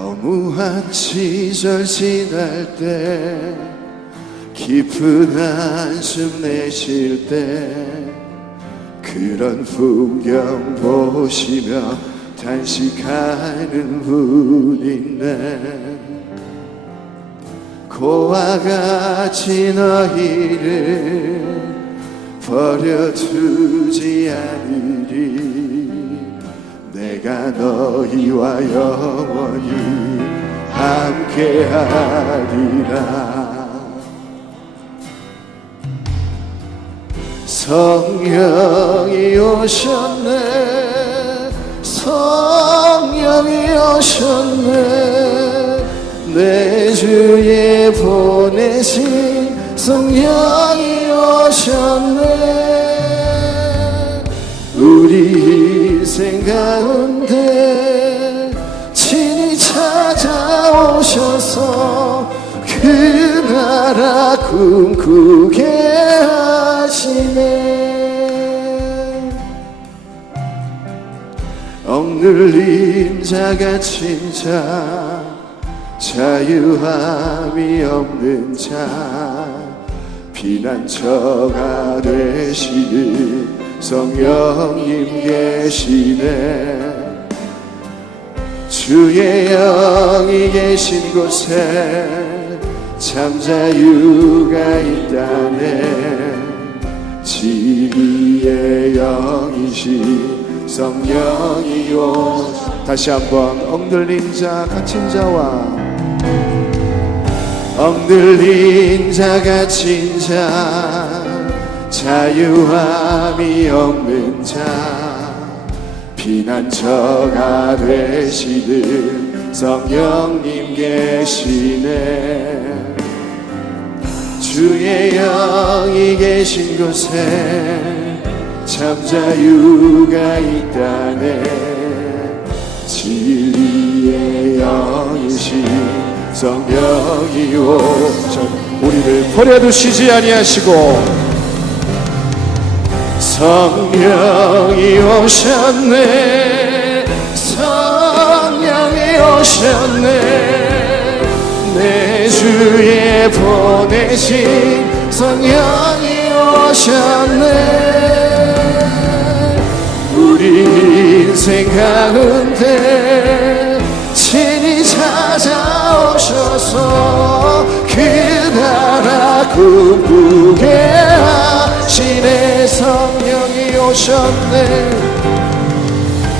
허무한 시절 지날 때 깊은 한숨 내쉴 때 그런 풍경 보시며 단식하는 분 있네. 고와 같이 너희를 버려두지 않으리. 내가 너희와 영원히 함께하리라. 성령이 오셨네. 성령이 오셨네. 내 주에 보내신 성령이 오셨네. 우리 인생 가운데 친히 찾아오셔서 그 나라 꿈꾸게 하시네. 억눌린 자 갇힌 자 자유함이 없는 자 피난처가 되시는 성령님 계시네. 주의 영이 계신 곳에 참 자유가 있다네. 진리의 영이신 성령이 오. 다시 한번 억눌린 자 갇힌 자와 억눌린 자 갇힌 자 자유함이 없는 자 피난처가 되시는 성령님 계시네. 주의 영이 계신 곳에 참 자유가 있다네. 진리의 영이신 성령이 오셔 우리를 버려두시지 아니하시고 성령이 오셨네. 성령이 오셨네. 내 주에 보내신 성령이 오셨네. 우리 인생 가운데 친히 찾아오셔서 그 나라 꿈꾸게 하시네. 성령이 오셨네.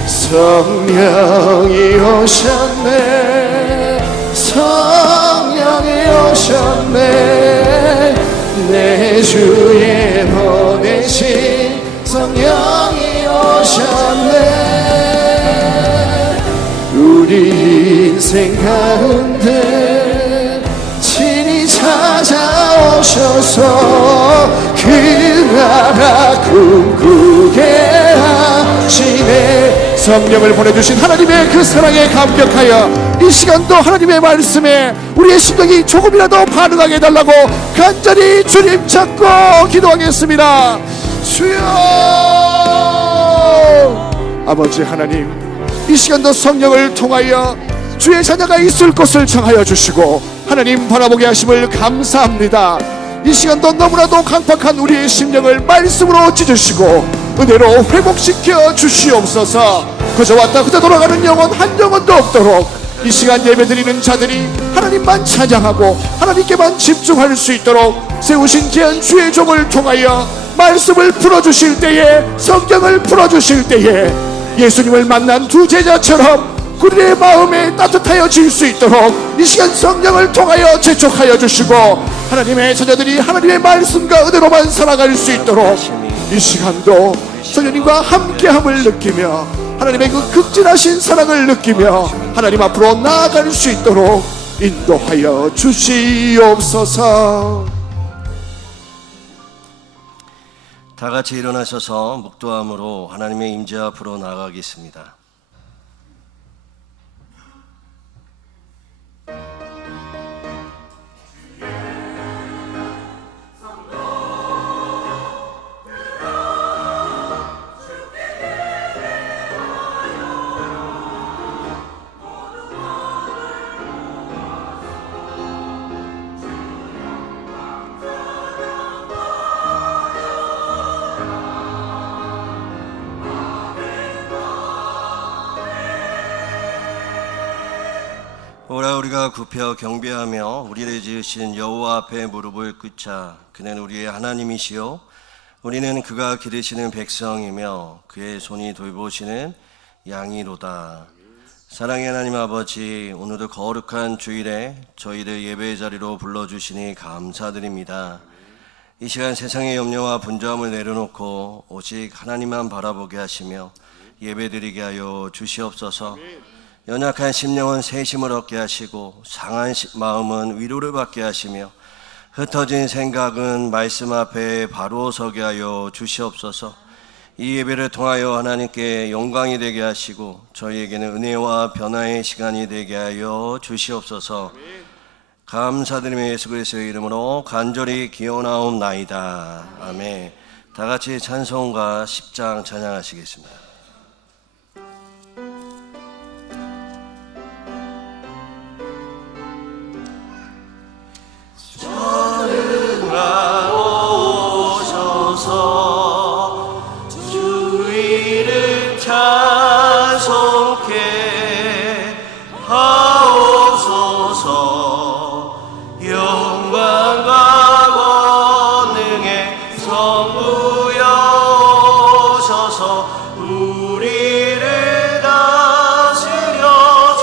성령이 오셨네. 성령이 오셨네. 내 주에 보내신 성령이 오셨네. 우리 인생 가운데 친히 찾아오셔서 그 나라 꿈꾸게 하시네. 성령을 보내주신 하나님의 그 사랑에 감격하여 이 시간도 하나님의 말씀에 우리의 심령이 조금이라도 반응하게 해달라고 간절히 주님 찾고 기도하겠습니다. 주여. 아버지 하나님, 이 시간도 성령을 통하여 주의 자녀가 있을 곳을 정하여 주시고 하나님 바라보게 하심을 감사합니다. 이 시간도 너무나도 강팍한 우리의 심령을 말씀으로 찢으시고 은혜로 회복시켜 주시옵소서. 그저 왔다 그저 돌아가는 영혼 한 영혼도 없도록 이 시간 예배드리는 자들이 하나님만 찬양하고 하나님께만 집중할 수 있도록 세우신 귀한 주의 종을 통하여 말씀을 풀어주실 때에, 성경을 풀어주실 때에 예수님을 만난 두 제자처럼 그들의 마음에 따뜻하여질 수 있도록 이 시간 성령을 통하여 재촉하여 주시고 하나님의 자녀들이 하나님의 말씀과 은혜로만 살아갈 수 있도록 이 시간도 성령님과 함께함을 느끼며 하나님의 그 극진하신 사랑을 느끼며 하나님 앞으로 나아갈 수 있도록 인도하여 주시옵소서. 다 같이 일어나셔서 묵도함으로 하나님의 임재 앞으로 나아가겠습니다. 오라 우리가 굽혀 경배하며 우리를 지으신 여호와 앞에 무릎을 꿇자. 그는 우리의 하나님이시요 우리는 그가 기르시는 백성이며 그의 손이 돌보시는 양이로다. 사랑의 하나님 아버지, 오늘도 거룩한 주일에 저희를 예배의 자리로 불러주시니 감사드립니다. 이 시간 세상의 염려와 분주함을 내려놓고 오직 하나님만 바라보게 하시며 예배드리게 하여 주시옵소서. 연약한 심령은 새심을 얻게 하시고 상한 마음은 위로를 받게 하시며 흩어진 생각은 말씀 앞에 바로 서게 하여 주시옵소서. 이 예배를 통하여 하나님께 영광이 되게 하시고 저희에게는 은혜와 변화의 시간이 되게 하여 주시옵소서. 감사드리며 예수 그리스도의 이름으로 간절히 기원하옵나이다. 아멘. 다 같이 찬송가 10장 찬양하시겠습니다. 전능하오셔서 주의를 찬송케 하옵소서. 영광과 권능의 성부여오셔서 우리를 다스려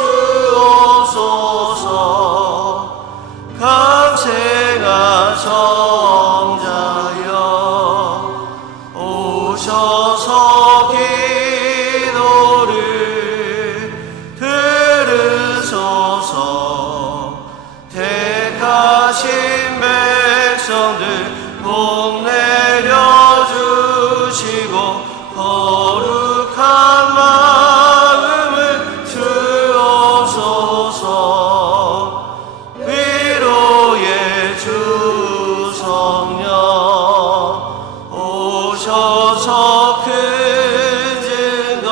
주옵소서. 강생한 성자여 오셔서 기도를 들으소서. 택하신 백성들 복 내려주시고 거룩한 마음을 주옵소서. 위로의 주 성령 오셔서 큰 증거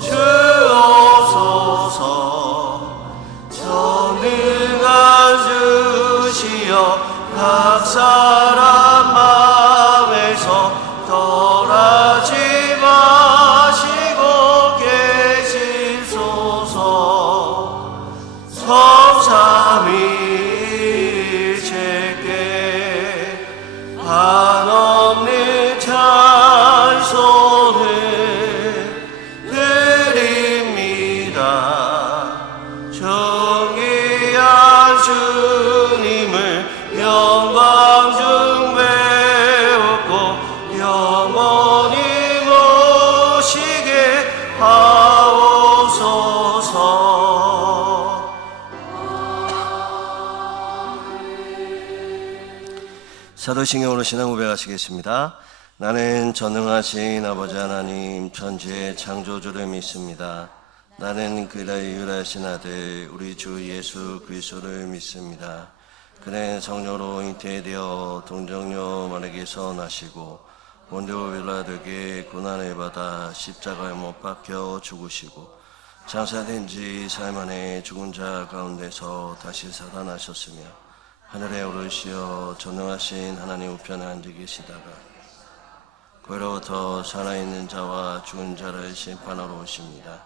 주옵소서. 전능한 주시여 각 사람 마음에서 떠나지 마시고 계시소서. 성삼위일체께 한없는 찬송을 드립니다. 존귀한 주님을 영광 중 배웠고 영원히 모시게 하옵소서. 사도신경으로 신앙 고백하시겠습니다. 나는 전능하신 아버지 하나님 천지의 창조주를 믿습니다. 나는 그의 유일하신 아들 우리 주 예수 그리스도를 믿습니다. 그는 성령으로 잉태되어 동정녀 마리아에게서 나시고 본디오 빌라도에게 고난을 받아 십자가에 못 박혀 죽으시고 장사된 지 사흘 만에 죽은 자 가운데서 다시 살아나셨으며 하늘에 오르시어 전능하신 하나님 우편에 앉아 계시다가 그로부터 살아있는 자와 죽은 자를 심판하러 오십니다.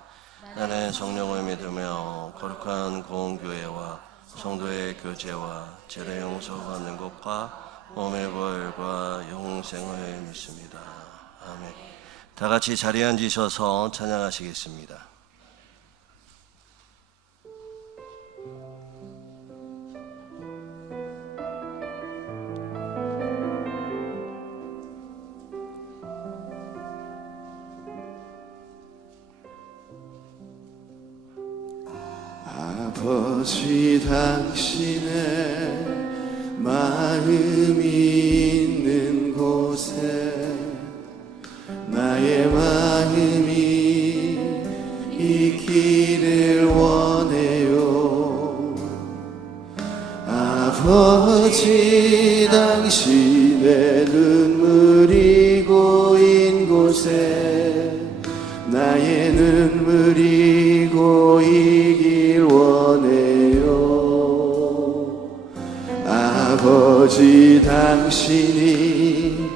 나는 성령을 믿으며 거룩한 공교회와 성도의 교제와 죄를 용서받는 것과 몸의 부활과 영생을 믿습니다. 아멘. 다 같이 자리에 앉으셔서 찬양하시겠습니다. 아버지 당신의 마음이 있는 곳에 나의 마음이 있기를 원해요. 아버지 당신의 눈물이 고인 곳에 나의 눈물이 고이길 원해요. 아버지 당신이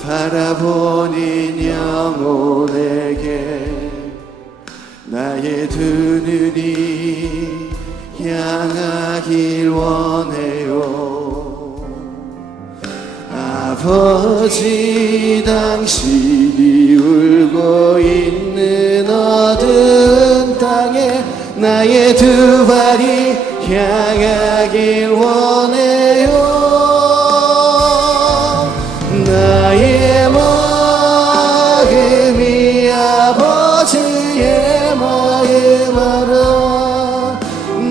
바라보는 영혼에게 나의 두 눈이 향하길 원해요. 아버지, 당신이 울고 있는 어두운 땅에 나의 두 발이 향하길 원해요. 나의 마음이 아버지의 마음 알아.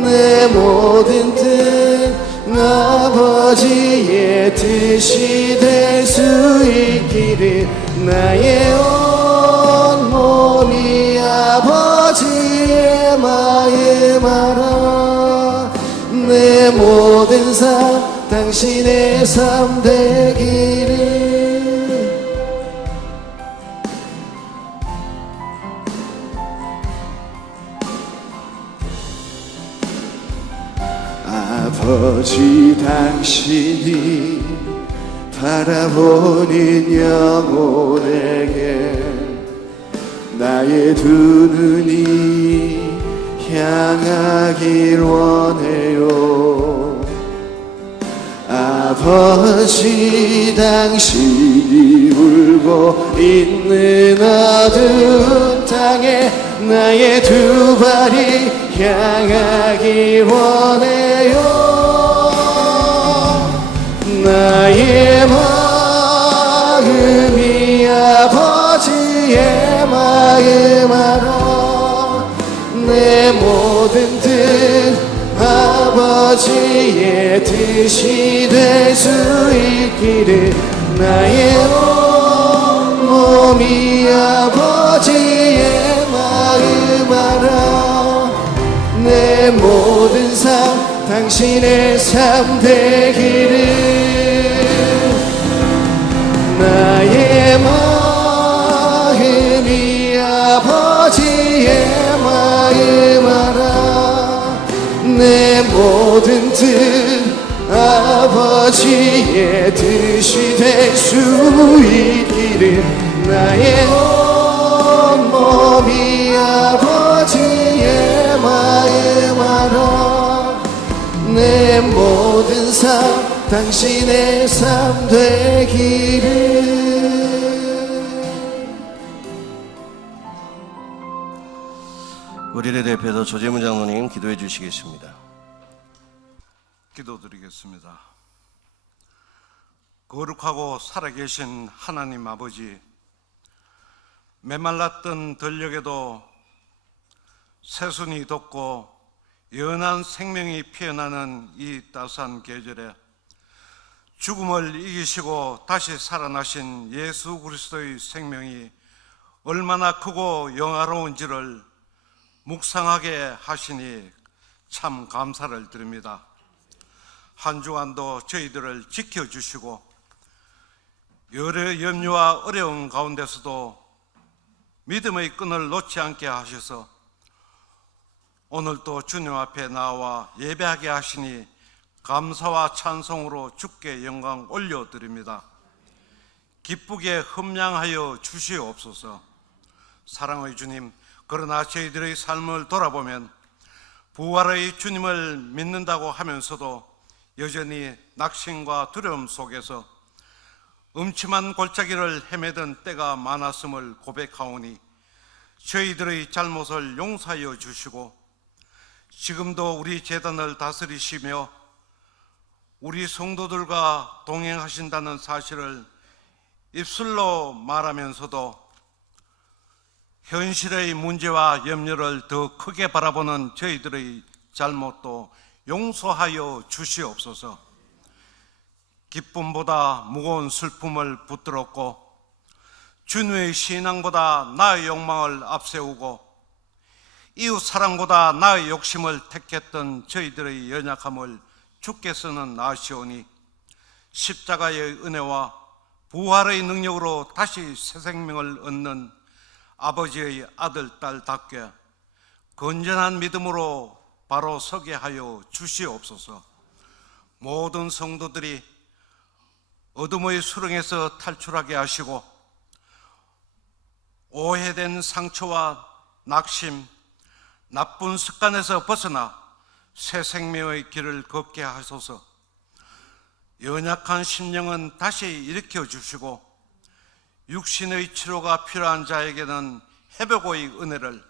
내 모든 뜻 아버지의 뜻이 될 수 있기를. 나의 온 몸이 아버지의 마음 알아. 내 모든 삶 당신의 삶 되기를. 아버지, 당신이 바라보는 영혼에게 나의 두 눈이 향하길 원해요. 아버지, 당신이 울고 있는 어두운 땅에 나의 두 발이 향하길 원해요. 나의 마음이 아버지의 마음 알아. 내 모든 뜻 아버지의 뜻이 될 수 있기를. 나의 온 몸이 아버지의 마음 알아. 내 모든 삶 당신의 삶 되기를. 나의 마음이 아버지의 마음 알아. 내 모든 뜻 아버지의 뜻이 될 수 있기를. 나의 온 몸이 아버지의 마음 알아. 내 모든 삶 당신의 삶 되기를. 우리를 대표해서 조재문 장로님 기도해 주시겠습니다. 기도드리겠습니다. 거룩하고 살아계신 하나님 아버지, 메말랐던 들녘에도 새순이 돋고 연한 생명이 피어나는 이 따스한 계절에 죽음을 이기시고 다시 살아나신 예수 그리스도의 생명이 얼마나 크고 영화로운지를 묵상하게 하시니 참 감사를 드립니다. 한 주간도 저희들을 지켜주시고 여러 염려와 어려움 가운데서도 믿음의 끈을 놓지 않게 하셔서 오늘도 주님 앞에 나와 예배하게 하시니 감사와 찬송으로 주께 영광 올려드립니다. 기쁘게 흠양하여 주시옵소서. 사랑의 주님, 그러나 저희들의 삶을 돌아보면 부활의 주님을 믿는다고 하면서도 여전히 낙심과 두려움 속에서 음침한 골짜기를 헤매던 때가 많았음을 고백하오니 저희들의 잘못을 용서하여 주시고 지금도 우리 재단을 다스리시며 우리 성도들과 동행하신다는 사실을 입술로 말하면서도 현실의 문제와 염려를 더 크게 바라보는 저희들의 잘못도 용서하여 주시옵소서. 기쁨보다 무거운 슬픔을 붙들었고 주님의 신앙보다 나의 욕망을 앞세우고 이웃 사랑보다 나의 욕심을 택했던 저희들의 연약함을 주께서는 아시오니 십자가의 은혜와 부활의 능력으로 다시 새 생명을 얻는 아버지의 아들, 딸답게 건전한 믿음으로 바로 서게 하여 주시옵소서. 모든 성도들이 어둠의 수렁에서 탈출하게 하시고 오해된 상처와 낙심, 나쁜 습관에서 벗어나 새 생명의 길을 걷게 하소서. 연약한 심령은 다시 일으켜 주시고 육신의 치료가 필요한 자에게는 회복의 은혜를,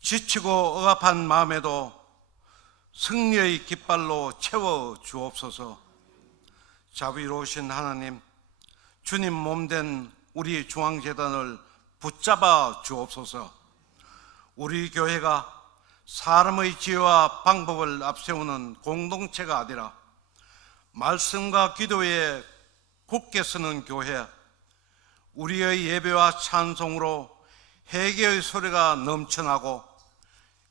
지치고 억압한 마음에도 승리의 깃발로 채워 주옵소서. 자비로우신 하나님, 주님 몸된 우리 중앙재단을 붙잡아 주옵소서. 우리 교회가 사람의 지혜와 방법을 앞세우는 공동체가 아니라 말씀과 기도에 굳게 서는 교회, 우리의 예배와 찬송으로 회개의 소리가 넘쳐나고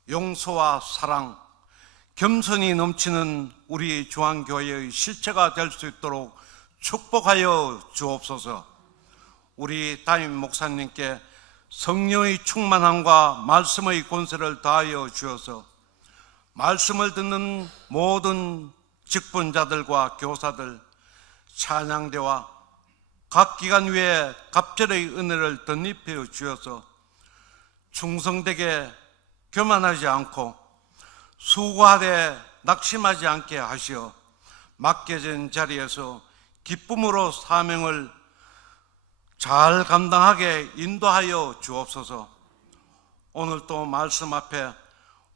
용서와 사랑, 겸손이 넘치는 우리 중앙교회의 실체가 될 수 있도록 축복하여 주옵소서. 우리 담임 목사님께 성령의 충만함과 말씀의 권세를 다하여 주어서 말씀을 듣는 모든 직분자들과 교사들, 찬양대와 각 기관 위에 갑절의 은혜를 덧입혀 주어서 충성되게 교만하지 않고 수고하되 낙심하지 않게 하시어 맡겨진 자리에서 기쁨으로 사명을 잘 감당하게 인도하여 주옵소서. 오늘 또 말씀 앞에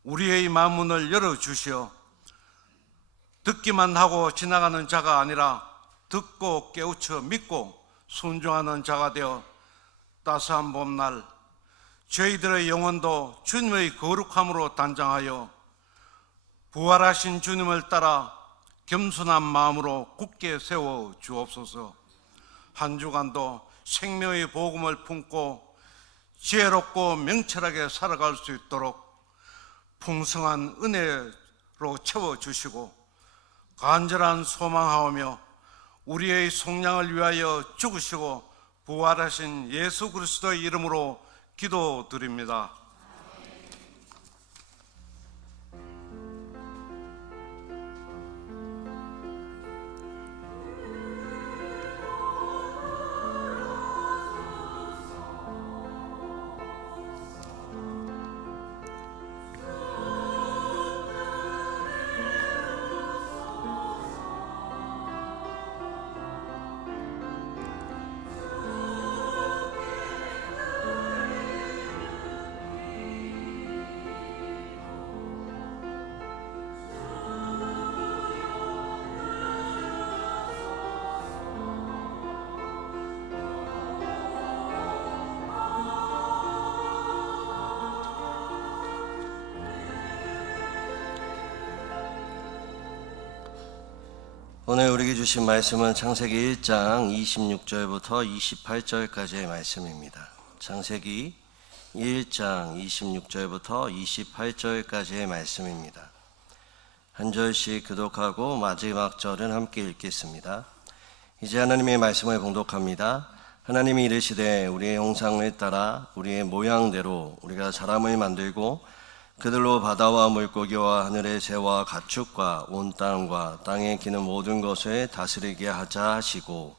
우리의 마음문을 열어주시어 듣기만 하고 지나가는 자가 아니라 듣고 깨우쳐 믿고 순종하는 자가 되어 따스한 봄날 저희들의 영혼도 주님의 거룩함으로 단장하여 부활하신 주님을 따라 겸손한 마음으로 굳게 세워 주옵소서. 한 주간도 생명의 복음을 품고 지혜롭고 명철하게 살아갈 수 있도록 풍성한 은혜로 채워주시고 간절한 소망하오며 우리의 속량을 위하여 죽으시고 부활하신 예수 그리스도의 이름으로 기도드립니다. 오늘 우리에게 주신 말씀은 창세기 1장 26절부터 28절까지의 말씀입니다. 창세기 1장 26절부터 28절까지의 말씀입니다. 한 절씩 교독하고 마지막 절은 함께 읽겠습니다. 이제 하나님의 말씀을 봉독합니다. 하나님이 이르시되 우리의 형상을 따라 우리의 모양대로 우리가 사람을 만들고 그들로 바다와 물고기와 하늘의 새와 가축과 온 땅과 땅에 기는 모든 것을 다스리게 하자 하시고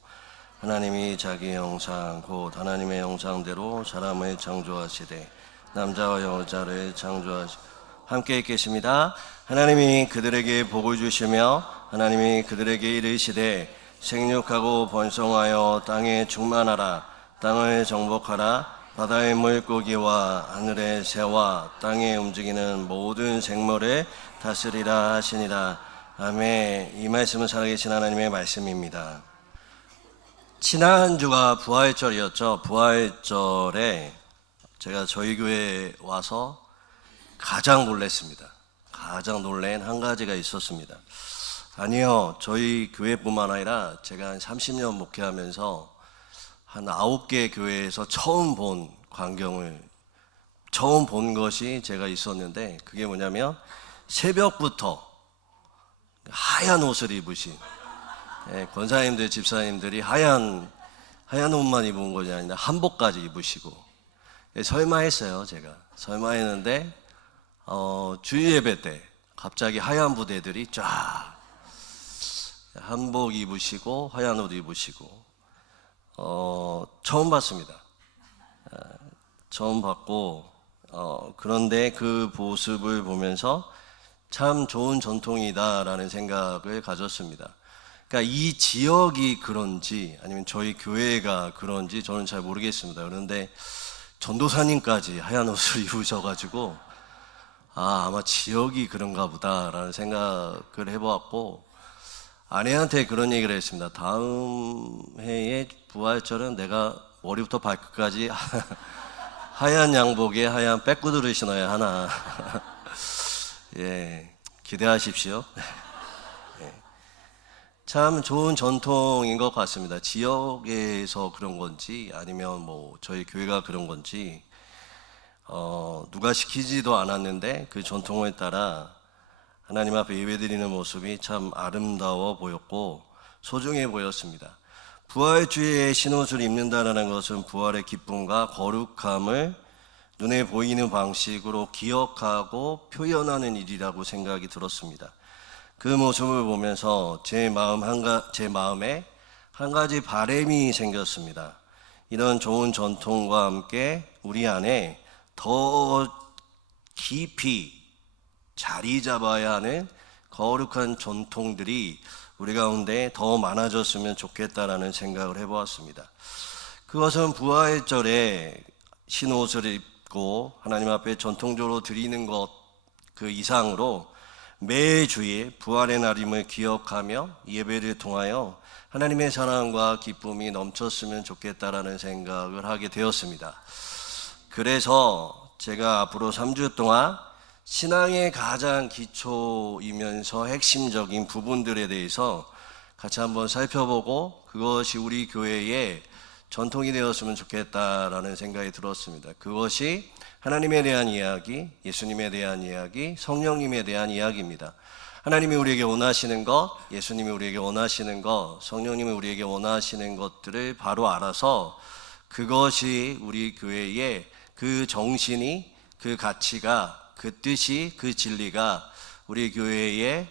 하나님이 자기 형상 곧 하나님의 형상대로 사람을 창조하시되 남자와 여자를 창조하시고 함께 읽겠습니다. 하나님이 그들에게 복을 주시며 하나님이 그들에게 이르시되 생육하고 번성하여 땅에 충만하라 땅을 정복하라 바다의 물고기와 하늘의 새와 땅에 움직이는 모든 생물을 다스리라 하시니라. 아멘. 이 말씀은 살아계신 하나님의 말씀입니다. 지난 주가 부활절이었죠. 부활절에 제가 저희 교회에 와서 가장 놀랐습니다. 가장 놀란 한 가지가 있었습니다. 아니요, 저희 교회뿐만 아니라 제가 한 30년 목회하면서 한 9개 교회에서 처음 본 광경을 처음 본 것이 제가 있었는데 그게 뭐냐면 새벽부터 하얀 옷을 입으신 권사님들 집사님들이 하얀 옷만 입은 것이 아니라 한복까지 입으시고 설마 했어요. 제가 설마 했는데 주일 예배 때 갑자기 하얀 부대들이 쫙 한복 입으시고 하얀 옷 입으시고 처음 봤습니다. 처음 봤고 그런데 그 모습을 보면서 참 좋은 전통이다라는 생각을 가졌습니다. 그러니까 이 지역이 그런지 아니면 저희 교회가 그런지 저는 잘 모르겠습니다. 그런데 전도사님까지 하얀 옷을 입으셔가지고 아마 지역이 그런가 보다라는 생각을 해보았고, 아내한테 그런 얘기를 했습니다. 다음 해에 부활절은 내가 머리부터 발끝까지 하얀 양복에 하얀 백구두를 신어야 하나. 예, 기대하십시오. 예. 참 좋은 전통인 것 같습니다. 지역에서 그런 건지 아니면 뭐 저희 교회가 그런 건지 누가 시키지도 않았는데 그 전통을 따라 하나님 앞에 예배드리는 모습이 참 아름다워 보였고 소중해 보였습니다. 부활주의 신옷을 입는다는 것은 부활의 기쁨과 거룩함을 눈에 보이는 방식으로 기억하고 표현하는 일이라고 생각이 들었습니다. 그 모습을 보면서 제 마음에 한 가지 바람이 생겼습니다. 이런 좋은 전통과 함께 우리 안에 더 깊이 자리 잡아야 하는 거룩한 전통들이 우리 가운데 더 많아졌으면 좋겠다라는 생각을 해보았습니다. 그것은 부활절에 신옷을 입고 하나님 앞에 전통적으로 드리는 것 그 이상으로 매주에 부활의 날임을 기억하며 예배를 통하여 하나님의 사랑과 기쁨이 넘쳤으면 좋겠다라는 생각을 하게 되었습니다. 그래서 제가 앞으로 3주 동안 신앙의 가장 기초이면서 핵심적인 부분들에 대해서 같이 한번 살펴보고 그것이 우리 교회의 전통이 되었으면 좋겠다라는 생각이 들었습니다. 그것이 하나님에 대한 이야기, 예수님에 대한 이야기, 성령님에 대한 이야기입니다. 하나님이 우리에게 원하시는 것, 예수님이 우리에게 원하시는 것, 성령님이 우리에게 원하시는 것들을 바로 알아서 그것이 우리 교회의 그 정신이, 그 가치가, 그 뜻이, 그 진리가 우리 교회의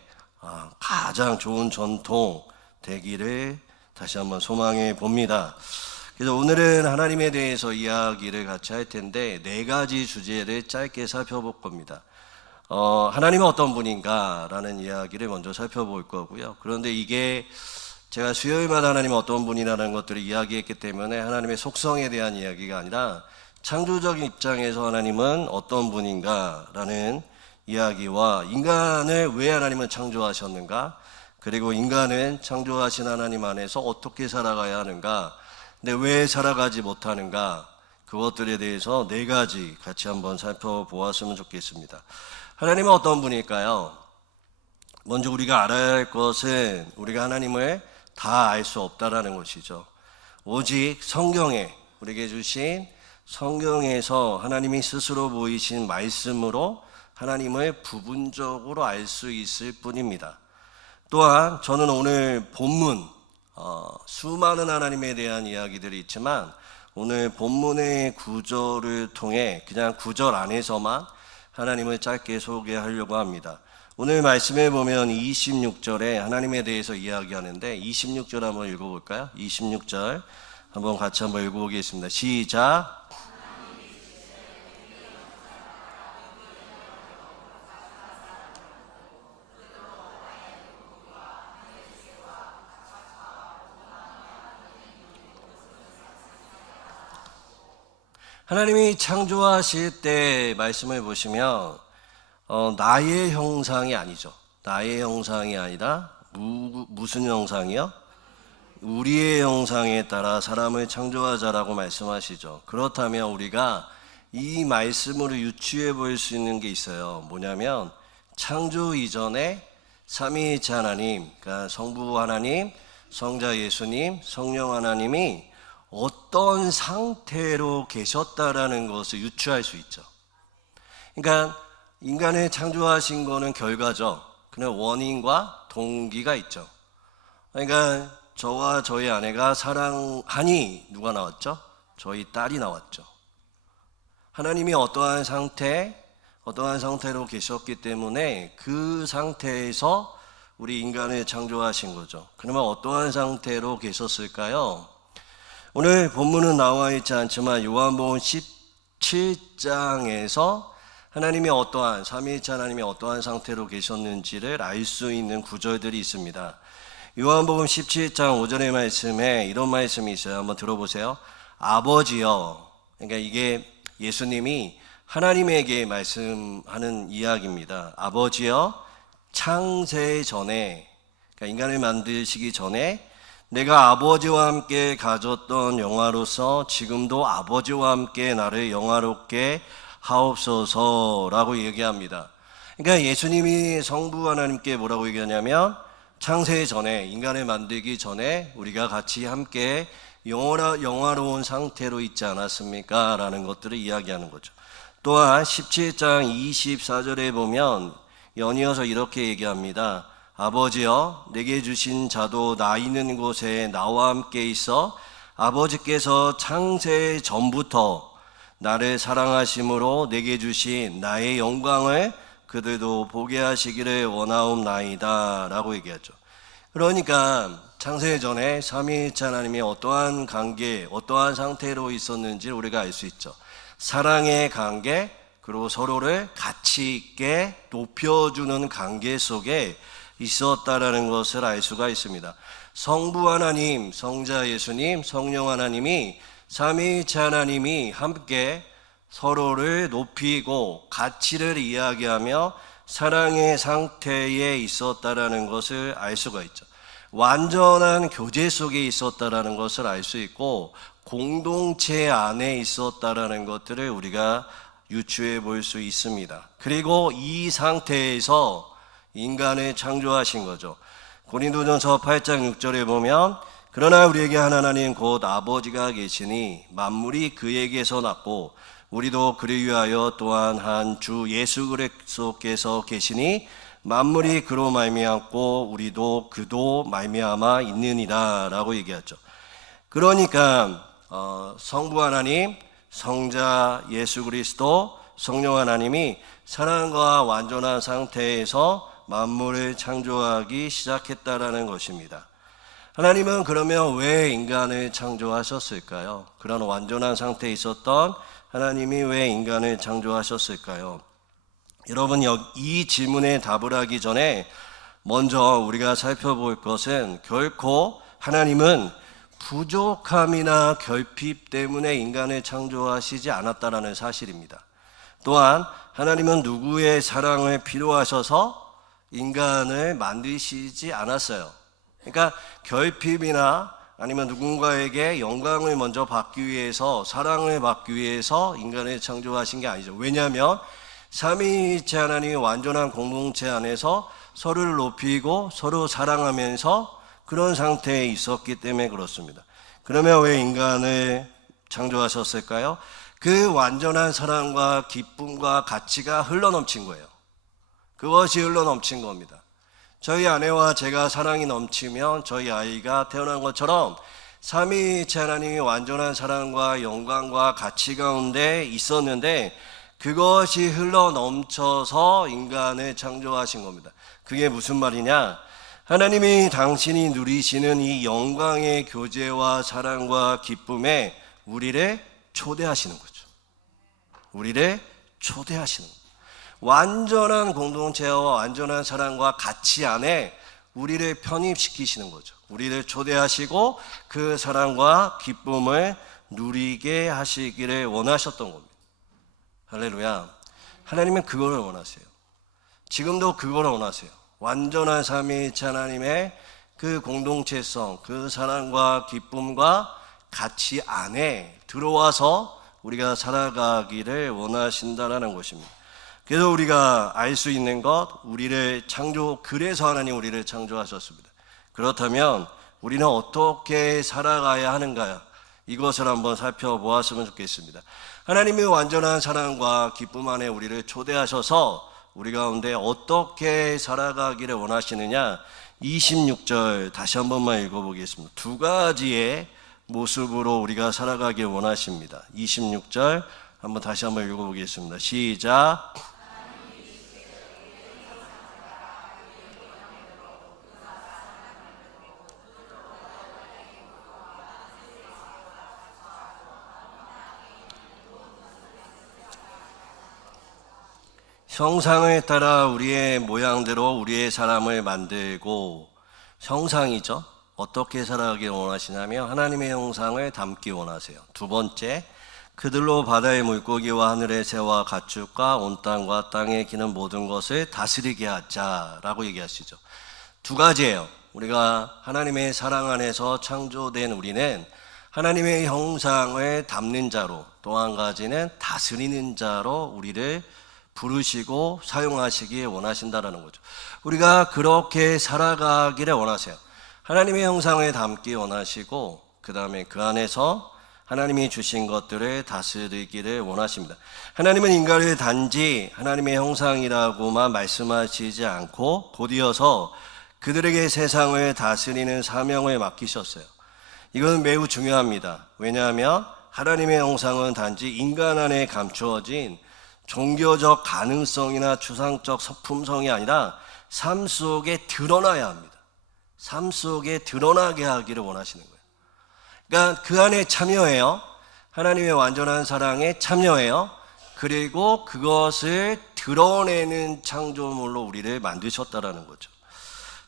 가장 좋은 전통 되기를 다시 한번 소망해 봅니다. 그래서 오늘은 하나님에 대해서 이야기를 같이 할 텐데 4가지 주제를 짧게 살펴볼 겁니다. 하나님은 어떤 분인가라는 이야기를 먼저 살펴볼 거고요. 그런데 이게 제가 수요일마다 하나님은 어떤 분이라는 것들을 이야기했기 때문에 하나님의 속성에 대한 이야기가 아니라 창조적인 입장에서 하나님은 어떤 분인가라는 이야기와 인간을 왜 하나님은 창조하셨는가, 그리고 인간은 창조하신 하나님 안에서 어떻게 살아가야 하는가, 근데 왜 살아가지 못하는가, 그것들에 대해서 4가지 같이 한번 살펴보았으면 좋겠습니다. 하나님은 어떤 분일까요? 먼저 우리가 알아야 할 것은 우리가 하나님을 다 알 수 없다라는 것이죠. 오직 성경에 우리에게 주신 성경에서 하나님이 스스로 보이신 말씀으로 하나님을 부분적으로 알 수 있을 뿐입니다. 또한 저는 오늘 본문 수많은 하나님에 대한 이야기들이 있지만 오늘 본문의 구절을 통해 그냥 구절 안에서만 하나님을 짧게 소개하려고 합니다. 오늘 말씀에 보면 26절에 하나님에 대해서 이야기하는데 26절 한번 읽어볼까요? 26절 한번 같이 한번 읽어보겠습니다. 시작. 하나님이 창조하실 때 말씀을 보시면 나의 형상이 아니죠. 나의 형상이 아니라 무슨 형상이요? 우리의 형상에 따라 사람을 창조하자라고 말씀하시죠. 그렇다면 우리가 이 말씀으로 유추해 볼 수 있는 게 있어요. 뭐냐면 창조 이전에 삼위일체 하나님, 그러니까 성부 하나님, 성자 예수님, 성령 하나님이 어떤 상태로 계셨다라는 것을 유추할 수 있죠. 그러니까 인간을 창조하신 거는 결과죠. 그냥 원인과 동기가 있죠. 그러니까 저와 저희 아내가 사랑하니 누가 나왔죠? 저희 딸이 나왔죠. 하나님이 어떠한 상태로 계셨기 때문에 그 상태에서 우리 인간을 창조하신 거죠. 그러면 어떠한 상태로 계셨을까요? 오늘 본문은 나와 있지 않지만 요한복음 17장에서 하나님이 어떠한 삼위일체 하나님이 어떠한 상태로 계셨는지를 알 수 있는 구절들이 있습니다. 요한복음 17장 5절의 말씀에 이런 말씀이 있어요. 한번 들어보세요. 아버지여. 그러니까 이게 예수님이 하나님에게 말씀하는 이야기입니다. 아버지여, 창세 전에, 그러니까 인간을 만드시기 전에 내가 아버지와 함께 가졌던 영화로서 지금도 아버지와 함께 나를 영화롭게 하옵소서라고 얘기합니다. 그러니까 예수님이 성부 하나님께 뭐라고 얘기하냐면 창세 전에, 인간을 만들기 전에 우리가 같이 함께 영화로운 상태로 있지 않았습니까? 라는 것들을 이야기하는 거죠. 또한 17장 24절에 보면 연이어서 이렇게 얘기합니다. 아버지여, 내게 주신 자도 나 있는 곳에 나와 함께 있어 아버지께서 창세 전부터 나를 사랑하심으로 내게 주신 나의 영광을 그들도 보게 하시기를 원하옵나이다 라고 얘기하죠. 그러니까 창세 전에 삼위일체 하나님이 어떠한 관계, 어떠한 상태로 있었는지 우리가 알 수 있죠. 사랑의 관계, 그리고 서로를 가치 있게 높여주는 관계 속에 있었다라는 것을 알 수가 있습니다. 성부 하나님, 성자 예수님, 성령 하나님이 삼위일체 하나님이 함께 서로를 높이고 가치를 이야기하며 사랑의 상태에 있었다라는 것을 알 수가 있죠. 완전한 교제 속에 있었다라는 것을 알 수 있고 공동체 안에 있었다라는 것들을 우리가 유추해 볼 수 있습니다. 그리고 이 상태에서 인간을 창조하신 거죠. 고린도전서 8장 6절에 보면 그러나 우리에게 한 하나님 곧 아버지가 계시니 만물이 그에게서 났고 우리도 그를 위하여 또한 한 주 예수 그리스도께서 계시니 만물이 그로 말미암고 우리도 그도 말미암아 있느니라 라고 얘기하죠. 그러니까 성부 하나님, 성자 예수 그리스도, 성령 하나님이 사랑과 완전한 상태에서 만물을 창조하기 시작했다라는 것입니다. 하나님은 그러면 왜 인간을 창조하셨을까요? 그런 완전한 상태에 있었던 하나님이 왜 인간을 창조하셨을까요? 여러분, 이 질문에 답을 하기 전에 먼저 우리가 살펴볼 것은 결코 하나님은 부족함이나 결핍 때문에 인간을 창조하시지 않았다라는 사실입니다. 또한 하나님은 누구의 사랑을 필요하셔서 인간을 만드시지 않았어요. 그러니까 결핍이나 아니면 누군가에게 영광을 먼저 받기 위해서, 사랑을 받기 위해서 인간을 창조하신 게 아니죠. 왜냐하면 삼위일체 하나님이 완전한 공동체 안에서 서로를 높이고 서로 사랑하면서 그런 상태에 있었기 때문에 그렇습니다. 그러면 왜 인간을 창조하셨을까요? 그 완전한 사랑과 기쁨과 가치가 흘러넘친 거예요. 그것이 흘러넘친 겁니다. 저희 아내와 제가 사랑이 넘치면 저희 아이가 태어난 것처럼 삼위일체 하나님이 완전한 사랑과 영광과 가치 가운데 있었는데 그것이 흘러넘쳐서 인간을 창조하신 겁니다. 그게 무슨 말이냐? 하나님이 당신이 누리시는 이 영광의 교제와 사랑과 기쁨에 우리를 초대하시는 거죠. 우리를 초대하시는 거죠. 완전한 공동체와 완전한 사랑과 가치 안에 우리를 편입시키시는 거죠. 우리를 초대하시고 그 사랑과 기쁨을 누리게 하시기를 원하셨던 겁니다. 할렐루야. 하나님은 그걸 원하세요. 지금도 그걸 원하세요. 완전한 삼위일체 하나님의 그 공동체성, 그 사랑과 기쁨과 가치 안에 들어와서 우리가 살아가기를 원하신다라는 것입니다. 그래서 우리가 알 수 있는 것, 그래서 하나님 우리를 창조하셨습니다. 그렇다면 우리는 어떻게 살아가야 하는가? 이것을 한번 살펴보았으면 좋겠습니다. 하나님의 완전한 사랑과 기쁨 안에 우리를 초대하셔서 우리 가운데 어떻게 살아가기를 원하시느냐? 26절 다시 한 번만 읽어보겠습니다. 두 가지의 모습으로 우리가 살아가길 원하십니다. 26절 한번 다시 한번 읽어보겠습니다. 시작. 형상을 따라 우리의 모양대로 우리의 사람을 만들고, 형상이죠. 어떻게 살아가길 원하시냐면 하나님의 형상을 담기 원하세요. 두 번째, 그들로 바다의 물고기와 하늘의 새와 가축과 온 땅과 땅에 기는 모든 것을 다스리게 하자라고 얘기하시죠. 두 가지예요. 우리가 하나님의 사랑 안에서 창조된 우리는 하나님의 형상을 담는 자로, 또 한 가지는 다스리는 자로 우리를 부르시고 사용하시기에 원하신다라는 거죠. 우리가 그렇게 살아가기를 원하세요. 하나님의 형상을 담기 원하시고, 그 다음에 그 안에서 하나님이 주신 것들을 다스리기를 원하십니다. 하나님은 인간을 단지 하나님의 형상이라고만 말씀하시지 않고 곧이어서 그들에게 세상을 다스리는 사명을 맡기셨어요. 이건 매우 중요합니다. 왜냐하면 하나님의 형상은 단지 인간 안에 감추어진 종교적 가능성이나 추상적 품성이 아니라 삶 속에 드러나야 합니다. 삶 속에 드러나게 하기를 원하시는 거예요. 그러니까 그 안에 참여해요. 하나님의 완전한 사랑에 참여해요. 그리고 그것을 드러내는 창조물로 우리를 만드셨다라는 거죠.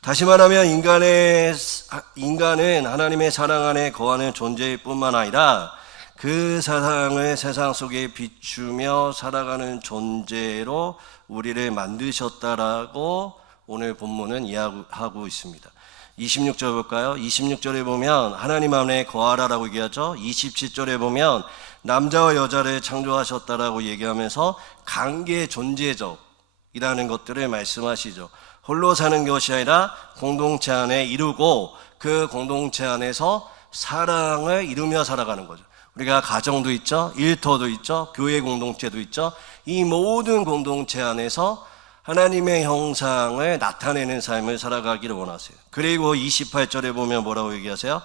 다시 말하면 인간은 하나님의 사랑 안에 거하는 존재일 뿐만 아니라 그 사랑을 세상 속에 비추며 살아가는 존재로 우리를 만드셨다라고 오늘 본문은 이야기하고 있습니다. 26절 볼까요? 26절에 보면 하나님 안에 거하라라고 얘기하죠. 27절에 보면 남자와 여자를 창조하셨다라고 얘기하면서 관계 존재적이라는 것들을 말씀하시죠. 홀로 사는 것이 아니라 공동체 안에 이루고 그 공동체 안에서 사랑을 이루며 살아가는 거죠. 우리가 가정도 있죠, 일터도 있죠, 교회 공동체도 있죠. 이 모든 공동체 안에서 하나님의 형상을 나타내는 삶을 살아가기를 원하세요. 그리고 28절에 보면 뭐라고 얘기하세요?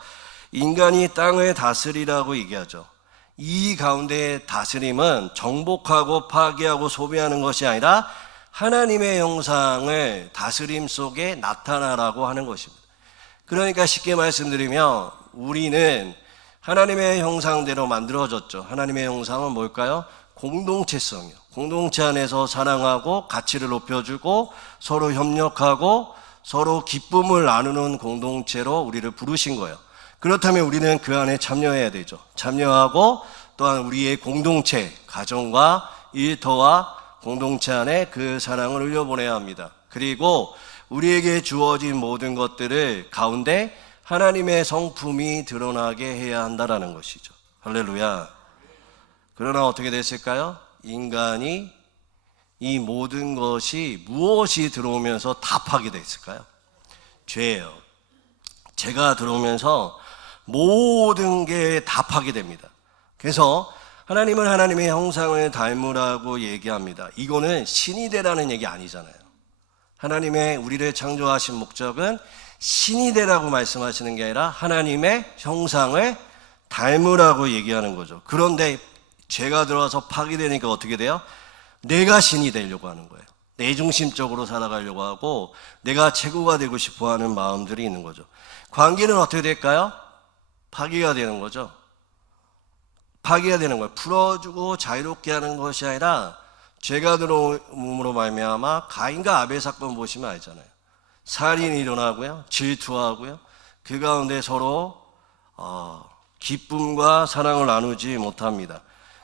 인간이 땅을 다스리라고 얘기하죠. 이 가운데 다스림은 정복하고 파괴하고 소비하는 것이 아니라 하나님의 형상을 다스림 속에 나타나라고 하는 것입니다. 그러니까 쉽게 말씀드리면 우리는 하나님의 형상대로 만들어졌죠. 하나님의 형상은 뭘까요? 공동체성이요. 공동체 안에서 사랑하고 가치를 높여주고 서로 협력하고 서로 기쁨을 나누는 공동체로 우리를 부르신 거예요. 그렇다면 우리는 그 안에 참여해야 되죠. 참여하고 또한 우리의 공동체, 가정과 일터와 공동체 안에 그 사랑을 흘려보내야 합니다. 그리고 우리에게 주어진 모든 것들을 가운데 하나님의 성품이 드러나게 해야 한다라는 것이죠. 할렐루야. 그러나 어떻게 됐을까요? 인간이 이 모든 것이 무엇이 들어오면서 다 파괴됐을까요? 죄예요. 죄가 들어오면서 모든 게 다 파괴됩니다. 그래서 하나님은 하나님의 형상을 닮으라고 얘기합니다. 이거는 신이 되라는 얘기 아니잖아요. 하나님의 우리를 창조하신 목적은 신이 되라고 말씀하시는 게 아니라 하나님의 형상을 닮으라고 얘기하는 거죠. 그런데 죄가 들어와서 파괴되니까 어떻게 돼요? 내가 신이 되려고 하는 거예요. 내 중심적으로 살아가려고 하고 내가 최고가 되고 싶어 하는 마음들이 있는 거죠. 관계는 어떻게 될까요? 파괴가 되는 거죠. 파괴가 되는 거예요. 풀어주고 자유롭게 하는 것이 아니라 죄가 들어옴으로 말미암아 가인과 아벨 사건 보시면 알잖아요. 살인이 일어나고요, 질투하고요, 그 가운데 서로 기쁨과 사랑을 나누지 못합니다.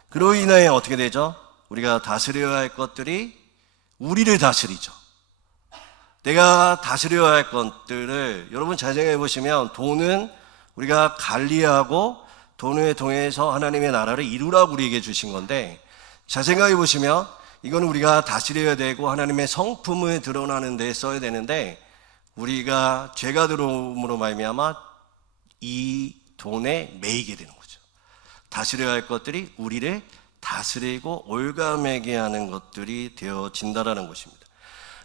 그로 인해 어떻게 되죠? 우리가 다스려야 할 것들이 우리를 다스리죠. 내가 다스려야 할 것들을 여러분 잘 생각해 보시면 돈은 우리가 관리하고 돈을 통해서 하나님의 나라를 이루라고 우리에게 주신 건데 잘 생각해 보시면 이건 우리가 다스려야 되고 하나님의 성품을 드러나는 데 써야 되는데 우리가 죄가 들어옴으로 말미암아 이 돈에 매이게 되는 거죠. 다스려야 할 것들이 우리를 다스리고 올가매게 하는 것들이 되어진다라는 것입니다.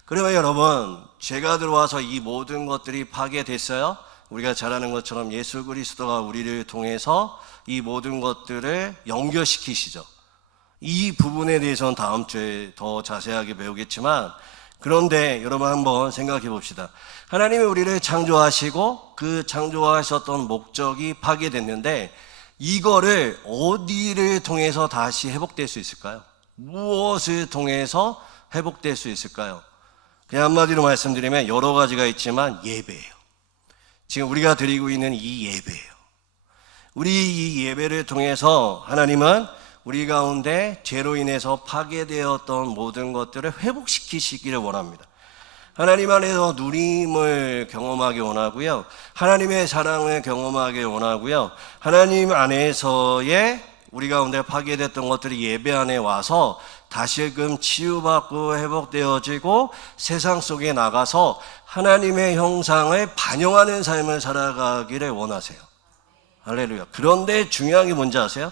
그러면 여러분, 죄가 들어와서 이 모든 것들이 파괴됐어요. 우리가 잘 아는 것처럼 예수 그리스도가 우리를 통해서 이 모든 것들을 연결시키시죠. 이 부분에 대해서는 다음 주에 더 자세하게 배우겠지만, 그런데 여러분 한번 생각해 봅시다. 하나님이 우리를 창조하시고 그 창조하셨던 목적이 파괴됐는데 이거를 어디를 통해서 다시 회복될 수 있을까요? 무엇을 통해서 회복될 수 있을까요? 그냥 한마디로 말씀드리면 여러 가지가 있지만 예배예요. 지금 우리가 드리고 있는 이 예배예요. 우리 이 예배를 통해서 하나님은 우리 가운데 죄로 인해서 파괴되었던 모든 것들을 회복시키시기를 원합니다. 하나님 안에서 누림을 경험하기 원하고요. 하나님의 사랑을 경험하기 원하고요. 하나님 안에서의 우리 가운데 파괴됐던 것들이 예배 안에 와서 다시금 치유받고 회복되어지고 세상 속에 나가서 하나님의 형상을 반영하는 삶을 살아가기를 원하세요. 할렐루야. 그런데 중요한 게 뭔지 아세요?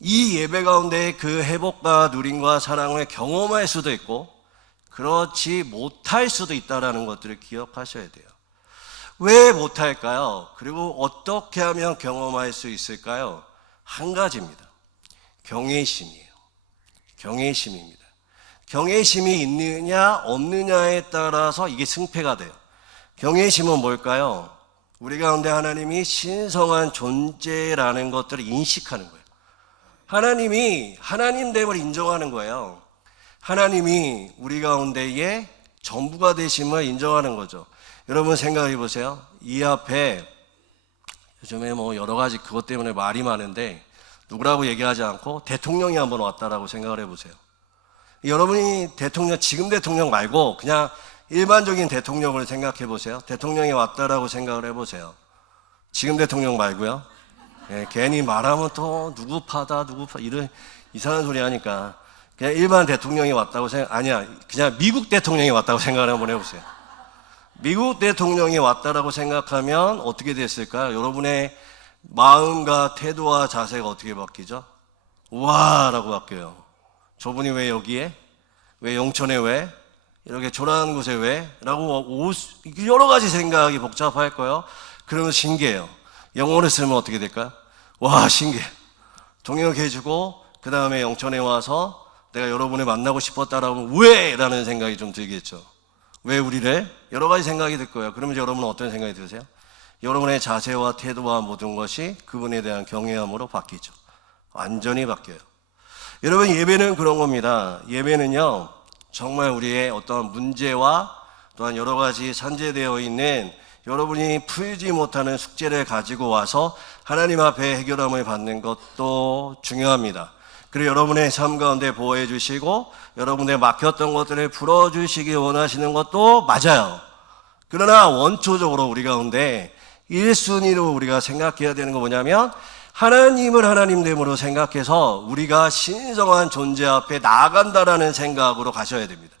이 예배 가운데 그 회복과 누림과 사랑을 경험할 수도 있고 그렇지 못할 수도 있다는 것들을 기억하셔야 돼요. 왜 못할까요? 그리고 어떻게 하면 경험할 수 있을까요? 한 가지입니다. 경외심이에요. 경외심입니다. 경외심이 있느냐 없느냐에 따라서 이게 승패가 돼요. 경외심은 뭘까요? 우리 가운데 하나님이 신성한 존재라는 것들을 인식하는 거예요. 하나님이 하나님됨을 인정하는 거예요. 하나님이 우리 가운데의 전부가 되심을 인정하는 거죠. 여러분 생각해 보세요. 이 앞에 요즘에 뭐 여러 가지 그것 때문에 말이 많은데 누구라고 얘기하지 않고 대통령이 한번 왔다라고 생각을 해보세요. 여러분이 대통령, 지금 대통령 말고 그냥 일반적인 대통령을 생각해 보세요. 대통령이 왔다라고 생각을 해보세요. 지금 대통령 말고요. 괜히 말하면 또 누구 파다 이런 이상한 소리 하니까 그냥 일반 대통령이 왔다고 아니야. 그냥 미국 대통령이 왔다고 생각을 한번 해보세요. 미국 대통령이 왔다라고 생각하면 어떻게 됐을까요? 여러분의 마음과 태도와 자세가 어떻게 바뀌죠? 우와라고 바뀌어요. 저분이 왜 여기에? 왜 영천에 왜? 이렇게 초라한 곳에 왜? 라고 여러 가지 생각이 복잡할 거예요. 그러면 신기해요. 영어를 쓰면 어떻게 될까요? 와, 신기해. 동역해주고 그 다음에 영천에 와서 내가 여러분을 만나고 싶었다라고 하면 왜? 라는 생각이 좀 들겠죠. 왜 우리를? 여러 가지 생각이 들 거예요. 그러면 여러분은 어떤 생각이 드세요? 여러분의 자세와 태도와 모든 것이 그분에 대한 경외함으로 바뀌죠. 완전히 바뀌어요. 여러분, 예배는 그런 겁니다. 예배는요, 정말 우리의 어떤 문제와 또한 여러 가지 산재되어 있는 여러분이 풀지 못하는 숙제를 가지고 와서 하나님 앞에 해결함을 받는 것도 중요합니다. 그리고 여러분의 삶 가운데 보호해 주시고 여러분의 막혔던 것들을 풀어주시기 원하시는 것도 맞아요. 그러나 원초적으로 우리 가운데 1순위로 우리가 생각해야 되는 건 뭐냐면 하나님을 하나님됨으로 생각해서 우리가 신성한 존재 앞에 나아간다라는 생각으로 가셔야 됩니다.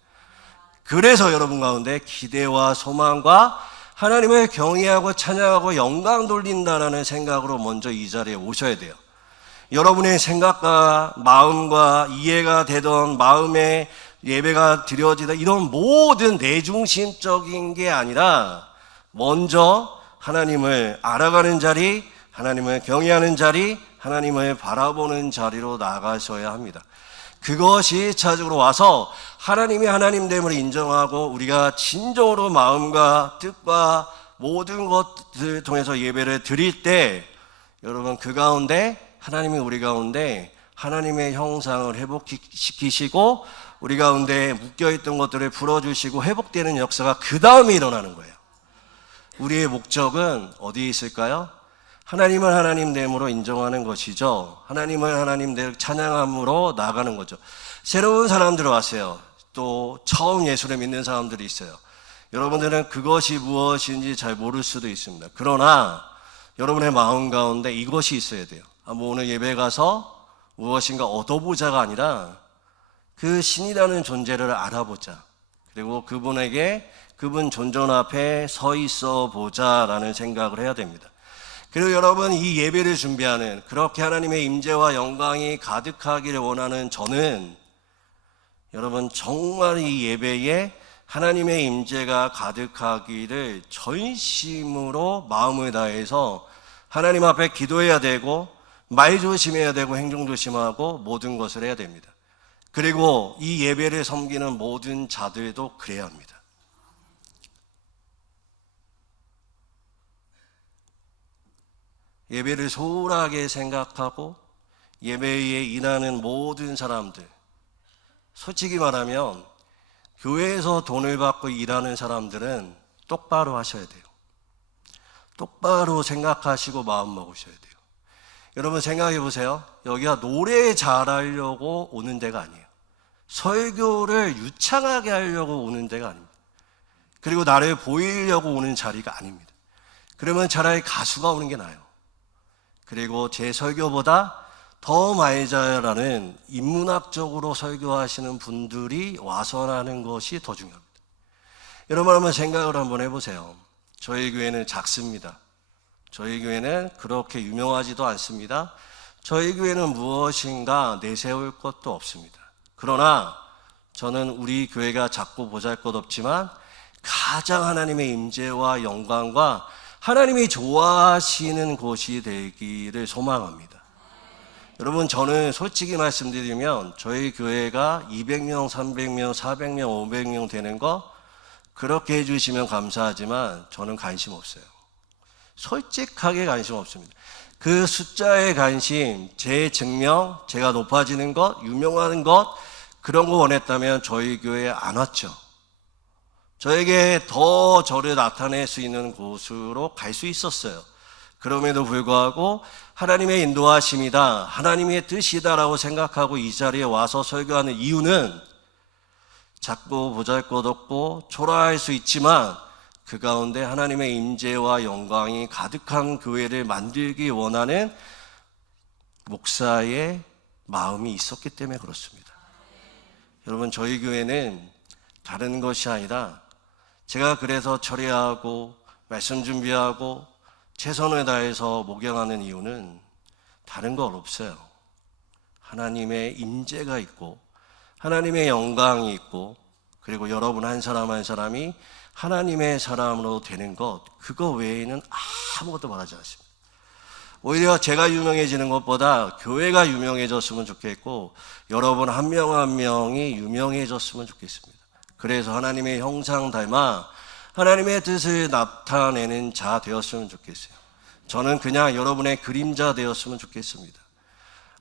그래서 여러분 가운데 기대와 소망과 하나님을 경외하고 찬양하고 영광 돌린다라는 생각으로 먼저 이 자리에 오셔야 돼요. 여러분의 생각과 마음과 이해가 되던 마음의 예배가 드려지다 이런 모든 내중심적인 게 아니라 먼저 하나님을 알아가는 자리, 하나님을 경외하는 자리, 하나님을 바라보는 자리로 나가셔야 합니다. 그것이 1차적으로 와서 하나님이 하나님됨을 인정하고 우리가 진정으로 마음과 뜻과 모든 것들을 통해서 예배를 드릴 때 여러분 그 가운데 하나님이 우리 가운데 하나님의 형상을 회복시키시고 우리 가운데 묶여있던 것들을 풀어주시고 회복되는 역사가 그 다음에 일어나는 거예요. 우리의 목적은 어디에 있을까요? 하나님을 하나님됨으로 인정하는 것이죠. 하나님을 하나님됨 찬양함으로 나아가는 거죠. 새로운 사람들 왔어요. 또 처음 예수를 믿는 사람들이 있어요. 여러분들은 그것이 무엇인지 잘 모를 수도 있습니다. 그러나 여러분의 마음 가운데 이것이 있어야 돼요. 뭐 오늘 예배 가서 무엇인가 얻어보자가 아니라 그 신이라는 존재를 알아보자. 그리고 그분에게 그분 존전 앞에 서 있어 보자라는 생각을 해야 됩니다. 그리고 여러분 이 예배를 준비하는 그렇게 하나님의 임재와 영광이 가득하기를 원하는 저는 여러분 정말 이 예배에 하나님의 임재가 가득하기를 전심으로 마음을 다해서 하나님 앞에 기도해야 되고 말 조심해야 되고 행동 조심하고 모든 것을 해야 됩니다. 그리고 이 예배를 섬기는 모든 자들도 그래야 합니다. 예배를 소홀하게 생각하고 예배에 임하는 모든 사람들 솔직히 말하면 교회에서 돈을 받고 일하는 사람들은 똑바로 하셔야 돼요. 똑바로 생각하시고 마음 먹으셔야 돼요. 여러분 생각해 보세요. 여기가 노래 잘하려고 오는 데가 아니에요. 설교를 유창하게 하려고 오는 데가 아닙니다. 그리고 나를 보이려고 오는 자리가 아닙니다. 그러면 차라리 가수가 오는 게 나아요. 그리고 제 설교보다 더 많이 잘하는 인문학적으로 설교하시는 분들이 와서 하는 것이 더 중요합니다. 여러분 한번 생각을 한번 해보세요. 저희 교회는 작습니다. 저희 교회는 그렇게 유명하지도 않습니다. 저희 교회는 무엇인가 내세울 것도 없습니다. 그러나 저는 우리 교회가 작고 보잘것없지만 가장 하나님의 임재와 영광과 하나님이 좋아하시는 곳이 되기를 소망합니다. 여러분 저는 솔직히 말씀드리면 저희 교회가 200명, 300명, 400명, 500명 되는 거 그렇게 해주시면 감사하지만 저는 관심 없어요. 솔직하게 관심 없습니다. 그 숫자에 관심, 제 증명, 제가 높아지는 것, 유명한 것 그런 거 원했다면 저희 교회에 안 왔죠. 저에게 더 저를 나타낼 수 있는 곳으로 갈 수 있었어요. 그럼에도 불구하고 하나님의 인도하심이다, 하나님의 뜻이다라고 생각하고 이 자리에 와서 설교하는 이유는 작고 보잘것없고 초라할 수 있지만 그 가운데 하나님의 임재와 영광이 가득한 교회를 만들기 원하는 목사의 마음이 있었기 때문에 그렇습니다. 여러분 저희 교회는 다른 것이 아니라 제가 그래서 철회하고 말씀 준비하고 최선을 다해서 목양하는 이유는 다른 건 없어요. 하나님의 임재가 있고 하나님의 영광이 있고 그리고 여러분 한 사람 한 사람이 하나님의 사람으로 되는 것 그거 외에는 아무것도 바라지 않습니다. 오히려 제가 유명해지는 것보다 교회가 유명해졌으면 좋겠고 여러분 한 명 한 명이 유명해졌으면 좋겠습니다. 그래서 하나님의 형상 닮아 하나님의 뜻을 나타내는 자 되었으면 좋겠어요. 저는 그냥 여러분의 그림자 되었으면 좋겠습니다.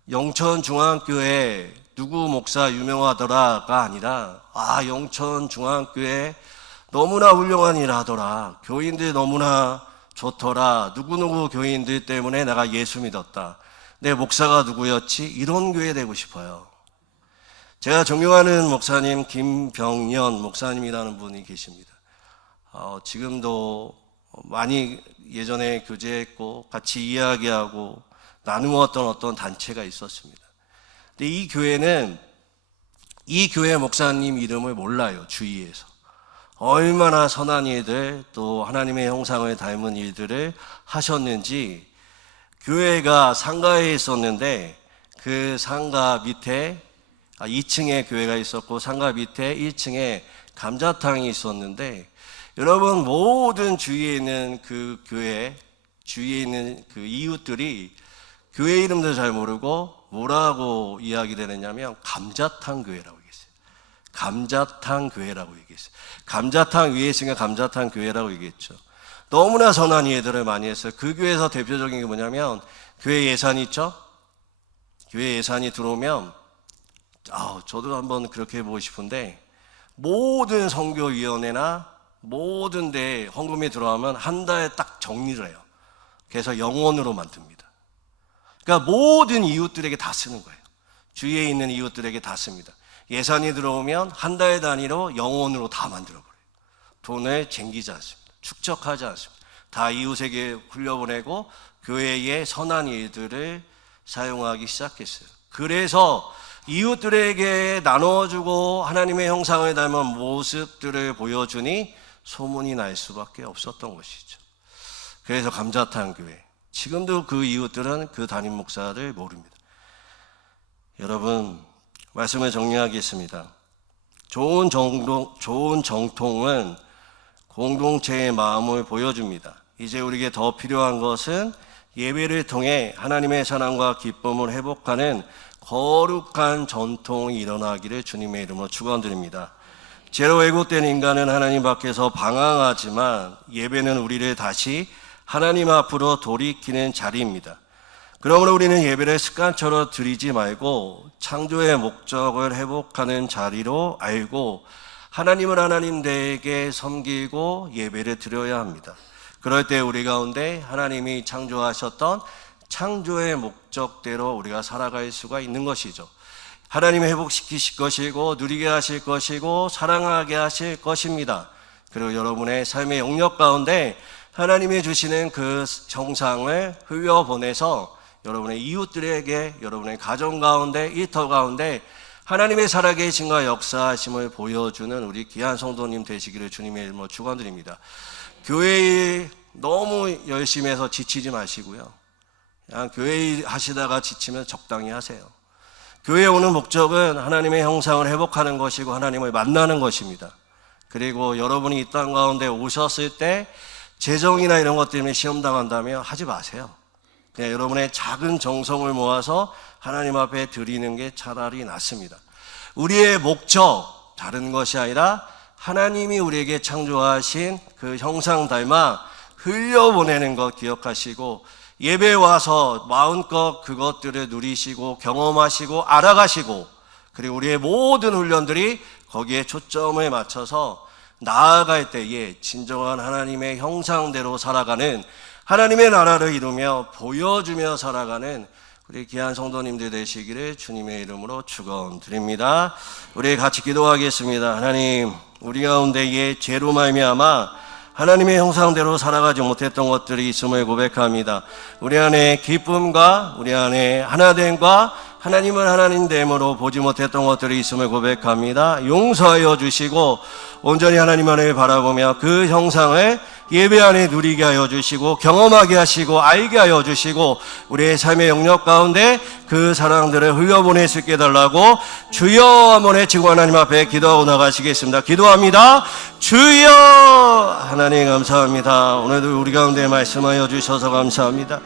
영천중앙교회 누구 목사 유명하더라가 아니라 영천중앙교회 너무나 훌륭한 일 하더라, 교인들 너무나 좋더라, 누구누구 교인들 때문에 내가 예수 믿었다, 내 목사가 누구였지, 이런 교회 되고 싶어요. 제가 존경하는 목사님 김병년 목사님이라는 분이 계십니다. 지금도 많이 예전에 교제했고 같이 이야기하고 나누었던 어떤 단체가 있었습니다. 근데 이 교회는 이 교회 목사님 이름을 몰라요. 주위에서 얼마나 선한 일들 또 하나님의 형상을 닮은 일들을 하셨는지. 교회가 상가에 있었는데 그 상가 밑에 2층에 교회가 있었고 상가 밑에 1층에 감자탕이 있었는데 여러분 모든 주위에 있는 그 교회 주위에 있는 그 이웃들이 교회 이름도 잘 모르고 뭐라고 이야기되느냐면 감자탕 교회라고 얘기했어요. 감자탕 교회라고 얘기했어요. 감자탕 위에 있으니까 감자탕 교회라고 얘기했죠. 너무나 선한 예들을 많이 했어요. 그 교회에서 대표적인 게 뭐냐면 교회 예산이 있죠. 교회 예산이 들어오면 저도 한번 그렇게 해보고 싶은데 모든 선교위원회나 모든 데 헌금이 들어가면 한 달에 딱 정리를 해요. 그래서 영원으로 만듭니다. 그러니까 모든 이웃들에게 다 쓰는 거예요. 주위에 있는 이웃들에게 다 씁니다. 예산이 들어오면 한 달 단위로 영원으로 다 만들어버려요. 돈을 쟁기지 않습니다. 축적하지 않습니다. 다 이웃에게 흘려보내고 교회의 선한 일들을 사용하기 시작했어요. 그래서 이웃들에게 나눠주고 하나님의 형상을 닮은 모습들을 보여주니 소문이 날 수밖에 없었던 것이죠. 그래서 감자탕 교회. 지금도 그 이웃들은 그 담임 목사를 모릅니다. 여러분, 말씀을 정리하겠습니다. 좋은 정통은 공동체의 마음을 보여줍니다. 이제 우리에게 더 필요한 것은 예배를 통해 하나님의 사랑과 기쁨을 회복하는 거룩한 전통이 일어나기를 주님의 이름으로 축원드립니다. 죄로 왜곡된 인간은 하나님 밖에서 방황하지만 예배는 우리를 다시 하나님 앞으로 돌이키는 자리입니다. 그러므로 우리는 예배를 습관처럼 드리지 말고 창조의 목적을 회복하는 자리로 알고 하나님을 하나님되게 섬기고 예배를 드려야 합니다. 그럴 때 우리 가운데 하나님이 창조하셨던 창조의 목적대로 우리가 살아갈 수가 있는 것이죠. 하나님이 회복시키실 것이고 누리게 하실 것이고 사랑하게 하실 것입니다. 그리고 여러분의 삶의 영역 가운데 하나님이 주시는 그 정상을 흘려보내서 여러분의 이웃들에게, 여러분의 가정 가운데, 일터 가운데 하나님의 살아계심과 역사하심을 보여주는 우리 귀한 성도님 되시기를 주님의 이름으로 축원드립니다. 교회 너무 열심히 해서 지치지 마시고요. 그냥 교회 하시다가 지치면 적당히 하세요. 교회에 오는 목적은 하나님의 형상을 회복하는 것이고 하나님을 만나는 것입니다. 그리고 여러분이 이 땅 가운데 오셨을 때 재정이나 이런 것 때문에 시험당한다면 하지 마세요. 그냥 여러분의 작은 정성을 모아서 하나님 앞에 드리는 게 차라리 낫습니다. 우리의 목적, 다른 것이 아니라 하나님이 우리에게 창조하신 그 형상 닮아 흘려보내는 것 기억하시고 예배에 와서 마음껏 그것들을 누리시고 경험하시고 알아가시고 그리고 우리의 모든 훈련들이 거기에 초점을 맞춰서 나아갈 때에 진정한 하나님의 형상대로 살아가는 하나님의 나라를 이루며 보여주며 살아가는 우리 귀한 성도님들 되시기를 주님의 이름으로 축원드립니다. 우리 같이 기도하겠습니다. 하나님, 우리 가운데에 죄로 말미암아 하나님의 형상대로 살아가지 못했던 것들이 있음을 고백합니다. 우리 안에 기쁨과 우리 안에 하나됨과 하나님을 하나님됨으로 보지 못했던 것들이 있음을 고백합니다. 용서하여 주시고 온전히 하나님 안을 바라보며 그 형상을 예배 안에 누리게 하여 주시고 경험하게 하시고 알게 하여 주시고 우리의 삶의 영역 가운데 그 사랑들을 흘려보낼 수 있게 해달라고 주여 한번 외치고 하나님 앞에 기도하고 나가시겠습니다. 기도합니다. 주여. 하나님 감사합니다. 오늘도 우리 가운데 말씀하여 주셔서 감사합니다.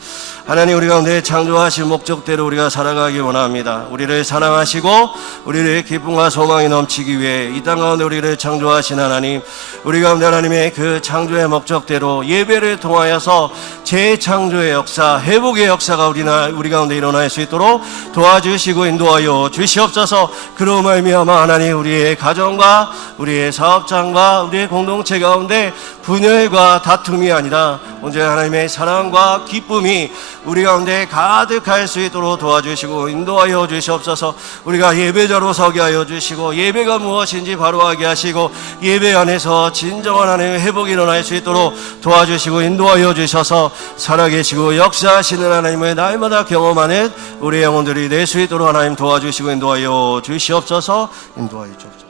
하나님, 우리 가운데 창조하신 목적대로 우리가 살아가기 원합니다. 우리를 사랑하시고 우리를 기쁨과 소망이 넘치기 위해 이 땅 가운데 우리를 창조하신 하나님, 우리 가운데 하나님의 그 창조의 목적대로 예배를 통하여서 재창조의 역사, 회복의 역사가 우리 가운데 일어날 수 있도록 도와주시고 인도하여 주시옵소서. 그로 말미암아 하나님, 우리의 가정과 우리의 사업장과 우리의 공동체 가운데 분열과 다툼이 아니라 온전히 하나님의 사랑과 기쁨이 우리 가운데 가득할 수 있도록 도와주시고 인도하여 주시옵소서. 우리가 예배자로 서게 하여 주시고 예배가 무엇인지 바로 하게 하시고 예배 안에서 진정한 하나님의 회복이 일어날 수 있도록 도와주시고 인도하여 주셔서 살아계시고 역사하시는 하나님을 날마다 경험하는 우리 영혼들이 될 수 있도록 하나님 도와주시고 인도하여 주시옵소서. 인도하여 주옵소서.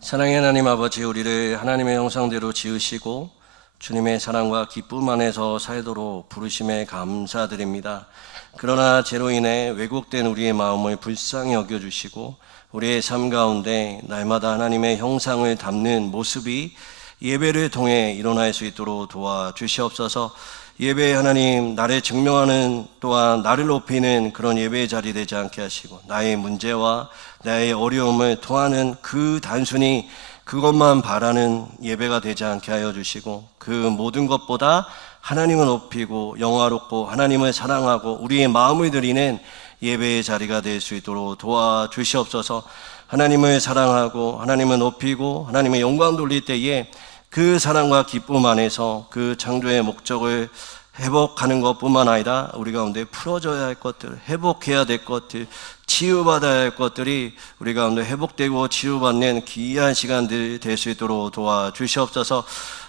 사랑의 하나님 아버지, 우리를 하나님의 형상대로 지으시고 주님의 사랑과 기쁨 안에서 살도록 부르심에 감사드립니다. 그러나 죄로 인해 왜곡된 우리의 마음을 불쌍히 여겨주시고 우리의 삶 가운데 날마다 하나님의 형상을 담는 모습이 예배를 통해 일어날 수 있도록 도와주시옵소서. 예배에 하나님, 나를 증명하는 또한 나를 높이는 그런 예배의 자리 되지 않게 하시고 나의 문제와 나의 어려움을 토하는 그 단순히 그것만 바라는 예배가 되지 않게 하여 주시고 그 모든 것보다 하나님을 높이고 영화롭고 하나님을 사랑하고 우리의 마음을 드리는 예배의 자리가 될 수 있도록 도와주시옵소서. 하나님을 사랑하고 하나님을 높이고 하나님의 영광 돌릴 때에 그 사랑과 기쁨 안에서 그 창조의 목적을 회복하는 것뿐만 아니라 우리 가운데 풀어져야 할 것들, 회복해야 될 것들, 치유받아야 할 것들이 우리 가운데 회복되고 치유받는 귀한 시간들 될 수 있도록 도와주시옵소서.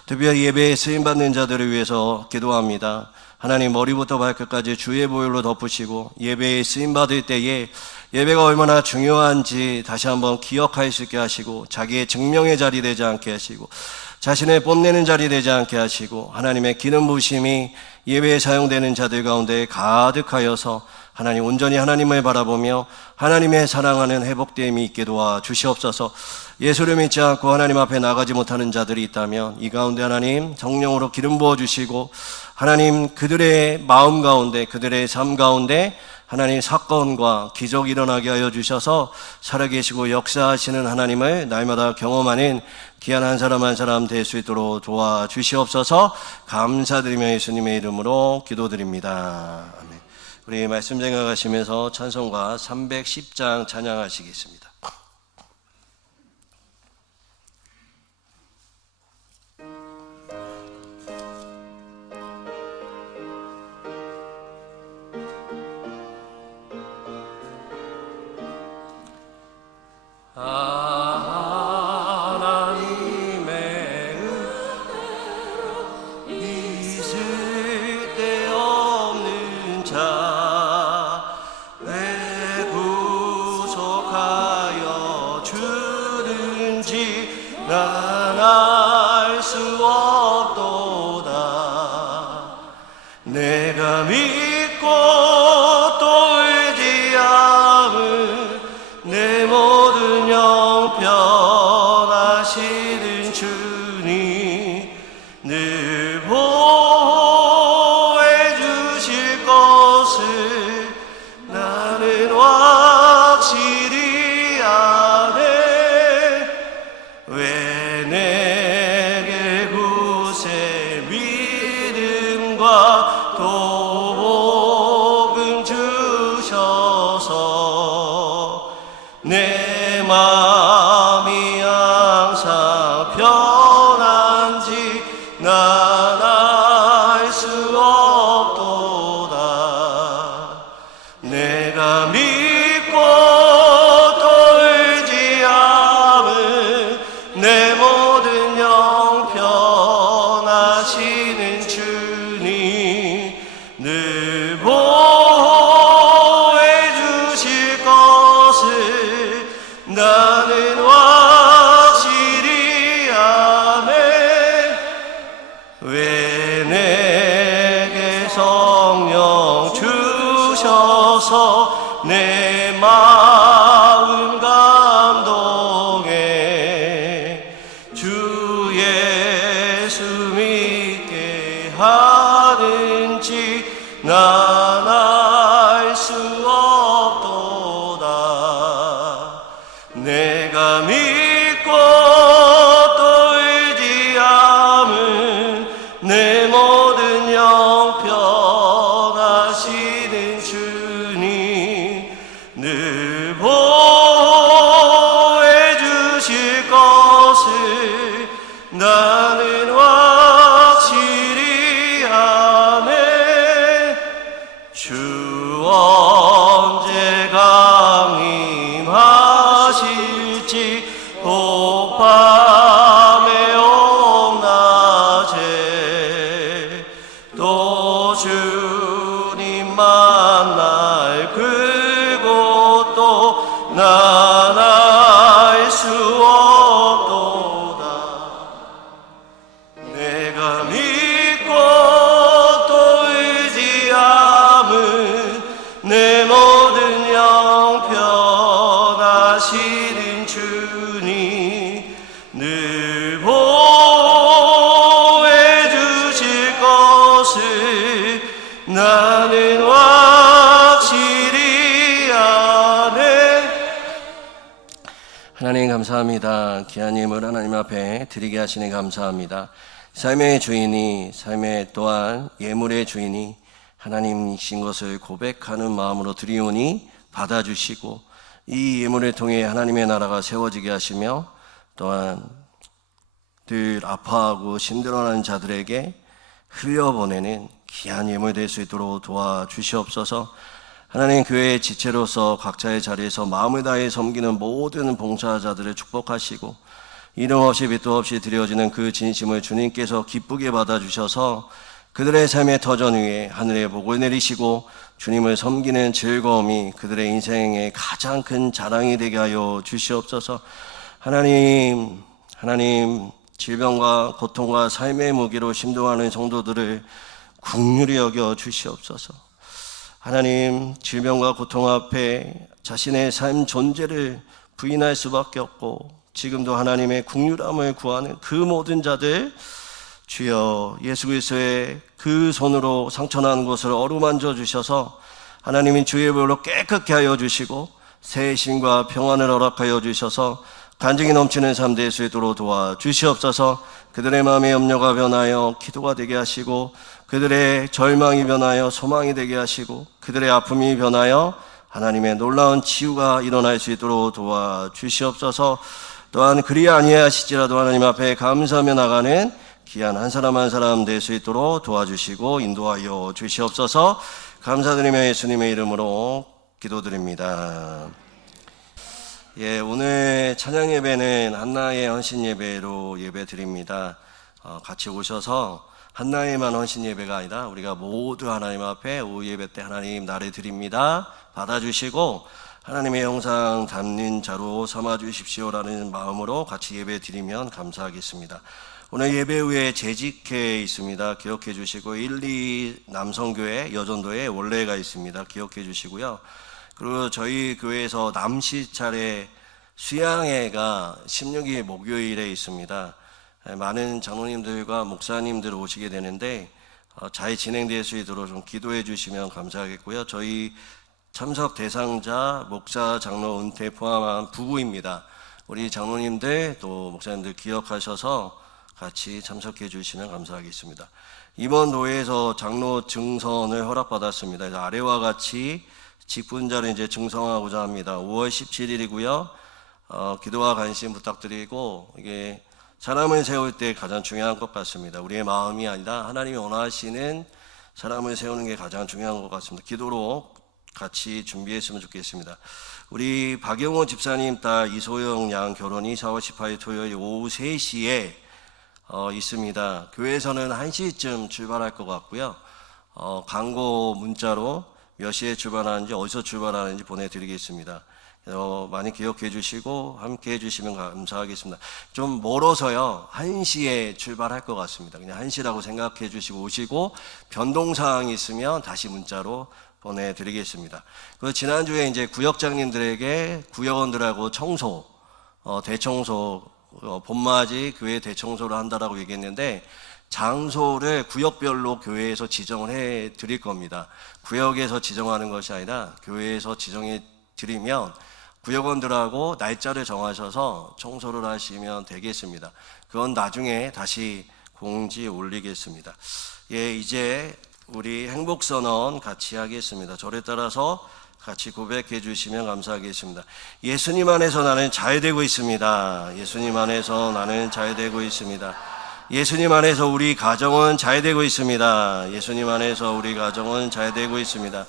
특별히 예배에 쓰임받는 자들을 위해서 기도합니다. 하나님, 머리부터 발끝까지 주의 보혈로 덮으시고 예배에 쓰임받을 때에 예배가 얼마나 중요한지 다시 한번 기억할 수 있게 하시고 자기의 증명의 자리 되지 않게 하시고 자신을 뽐내는 자리 되지 않게 하시고 하나님의 기름 부으심이 예배에 사용되는 자들 가운데 가득하여서 하나님 온전히 하나님을 바라보며 하나님의 사랑하는 회복됨이 있게 도와주시옵소서. 예수를 믿지 않고 하나님 앞에 나가지 못하는 자들이 있다면 이 가운데 하나님 성령으로 기름 부어주시고 하나님 그들의 마음 가운데 그들의 삶 가운데 하나님 사건과 기적이 일어나게 하여 주셔서 살아계시고 역사하시는 하나님을 날마다 경험하는 귀한 한 사람 한 사람 될 수 있도록 도와주시옵소서. 감사드리며 예수님의 이름으로 기도드립니다. 아멘. 우리 말씀 생각하시면서 찬송가 310장 찬양하시겠습니다. 하나님의 은혜로 있을 데 없는 자 왜 구속하여 주는지 난 알 수 없도다. 내가 믿고 또 의지함은 내 모든 형편하시는 주님 늘 보호해 주실 것을 나는 확실히 아네. 왜 내게 굳세 믿음과 도복음 주셔서 내 마음이 항상 편한지 난 알 수 없도다. 내가 믿고 또 의지함은 내 모든 형편하시는 주님 늘 보호해 주실 것을 나는 확실히 아네. 왜 내게 성령 주셔서 내 마음 감동해 주 예수 믿게 하는지 난 알 수 없도다. 내가 믿고 또 의지함은 내 모든 형편하시는 주님 늘 보호해 주실 것을 나는 확실히 아네. 주 언제 강림하실지 혹밤에 옥낮에 또 주님 만날 그곳도 난 알 수 없도다. 내가 믿고 또 의지함은 내 모든 형편하시는 주님 늘 보호해 주실 것을 나는 확실히 아네. 하나님 감사합니다. 귀한 예물 하나님 앞에 드리게 하시니 감사합니다. 삶의 주인이, 삶의 또한 예물의 주인이 하나님이신 것을 고백하는 마음으로 드리오니 받아주시고 이 예물을 통해 하나님의 나라가 세워지게 하시며 또한 늘 아파하고 힘들어하는 자들에게 흘려보내는 귀한 예물 될 수 있도록 도와주시옵소서. 하나님 교회의 지체로서 각자의 자리에서 마음을 다해 섬기는 모든 봉사자들을 축복하시고 이름 없이 빛도 없이 드려지는 그 진심을 주님께서 기쁘게 받아주셔서 그들의 삶의 터전 위에 하늘의 복을 내리시고 주님을 섬기는 즐거움이 그들의 인생의 가장 큰 자랑이 되게 하여 주시옵소서. 하나님 질병과 고통과 삶의 무게로 심동하는 성도들을 긍휼히 여겨 주시옵소서. 하나님 질병과 고통 앞에 자신의 삶 존재를 부인할 수밖에 없고 지금도 하나님의 긍휼함을 구하는 그 모든 자들 주여 예수 그리스도의 그 손으로 상처난 곳을 어루만져 주셔서 하나님이 주의 보혈로 깨끗게 하여 주시고 새 힘과 평안을 허락하여 주셔서 간증이 넘치는 삶 될 수 있도록 도와주시옵소서. 그들의 마음의 염려가 변하여 기도가 되게 하시고 그들의 절망이 변하여 소망이 되게 하시고 그들의 아픔이 변하여 하나님의 놀라운 치유가 일어날 수 있도록 도와주시옵소서. 또한 그리 아니하실지라도 하나님 앞에 감사하며 나가는 귀한 한 사람 한 사람 될 수 있도록 도와주시고 인도하여 주시옵소서. 감사드리며 예수님의 이름으로 기도드립니다. 예, 오늘 찬양 예배는 한나의 헌신 예배로 예배 드립니다. 같이 오셔서 한나의만 헌신 예배가 아니라 우리가 모두 하나님 앞에 오후 예배 때 하나님 나를 드립니다 받아주시고 하나님의 형상 담는 자로 삼아 주십시오라는 마음으로 같이 예배 드리면 감사하겠습니다. 오늘 예배 후에 재직회 있습니다. 기억해 주시고 1, 2 남성교회 여전도에 원래가 있습니다. 기억해 주시고요. 그리고 저희 교회에서 남시 차례 수양회가 16일 목요일에 있습니다. 많은 장로님들과 목사님들 오시게 되는데 잘 진행될 수 있도록 좀 기도해 주시면 감사하겠고요. 저희 참석 대상자 목사 장로 은퇴 포함한 부부입니다. 우리 장로님들 또 목사님들 기억하셔서 같이 참석해 주시면 감사하겠습니다. 이번 노회에서 장로 증선을 허락받았습니다. 그래서 아래와 같이 직분자를 이제 증성하고자 합니다. 5월 17일이고요. 기도와 관심 부탁드리고 이게 사람을 세울 때 가장 중요한 것 같습니다. 우리의 마음이 아니라 하나님이 원하시는 사람을 세우는 게 가장 중요한 것 같습니다. 기도로 같이 준비했으면 좋겠습니다. 우리 박영호 집사님 딸 이소영 양 결혼이 4월 18일 토요일 오후 3시에 있습니다. 교회에서는 1시쯤 출발할 것 같고요. 광고 문자로 몇 시에 출발하는지 어디서 출발하는지 보내드리겠습니다. 많이 기억해 주시고 함께 해 주시면 감사하겠습니다. 좀 멀어서요 1시에 출발할 것 같습니다. 그냥 1시라고 생각해 주시고 오시고 변동사항이 있으면 다시 문자로 보내드리겠습니다. 그리고 지난주에 이제 구역장님들에게 구역원들하고 청소, 대청소, 봄맞이 교회 대청소를 한다라고 얘기했는데 장소를 구역별로 교회에서 지정을 해 드릴 겁니다. 구역에서 지정하는 것이 아니라 교회에서 지정해 드리면 구역원들하고 날짜를 정하셔서 청소를 하시면 되겠습니다. 그건 나중에 다시 공지에 올리겠습니다. 예, 이제 우리 행복선언 같이 하겠습니다. 저를 따라서 같이 고백해 주시면 감사하겠습니다. 예수님 안에서 나는 잘되고 있습니다. 예수님 안에서 나는 잘되고 있습니다. 예수님 안에서 우리 가정은 잘되고 있습니다. 예수님 안에서 우리 가정은 잘되고 있습니다.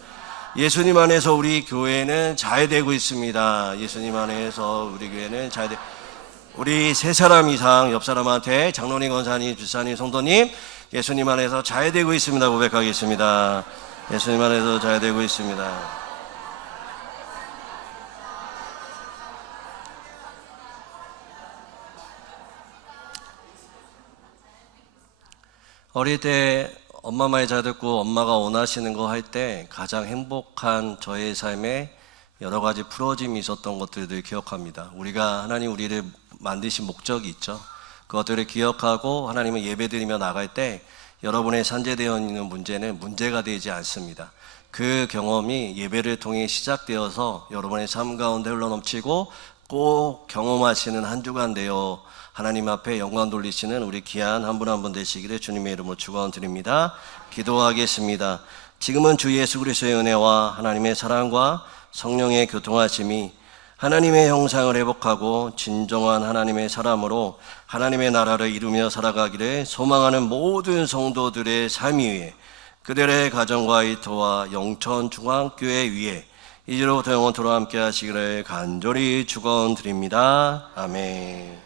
예수님 안에서 우리 교회는 잘되고 있습니다. 예수님 안에서 우리 교회는 잘되고 우리 세 사람 이상 옆 사람한테 장로님, 권사님, 주사님, 성도님 예수님 안에서 잘되고 있습니다 고백하겠습니다. 예수님 안에서 잘되고 있습니다. 어릴 때 엄마 말 잘 듣고 엄마가 원하시는 거 할 때 가장 행복한 저의 삶에 여러 가지 풀어짐이 있었던 것들을 기억합니다. 우리가 하나님 우리를 만드신 목적이 있죠. 그것들을 기억하고 하나님을 예배드리며 나갈 때 여러분의 산재되어 있는 문제는 문제가 되지 않습니다. 그 경험이 예배를 통해 시작되어서 여러분의 삶 가운데 흘러넘치고 꼭 경험하시는 한 주간 되어 하나님 앞에 영광 돌리시는 우리 귀한 한 분 한 분 되시기를 주님의 이름으로 축원드립니다. 기도하겠습니다. 지금은 주 예수 그리스도의 은혜와 하나님의 사랑과 성령의 교통하심이 하나님의 형상을 회복하고 진정한 하나님의 사람으로 하나님의 나라를 이루며 살아가기를 소망하는 모든 성도들의 삶 위에 그들의 가정과 일터와 영천 중앙교회 위에 이제로부터 영원토록 함께 하시기를 간절히 축원드립니다. 아멘.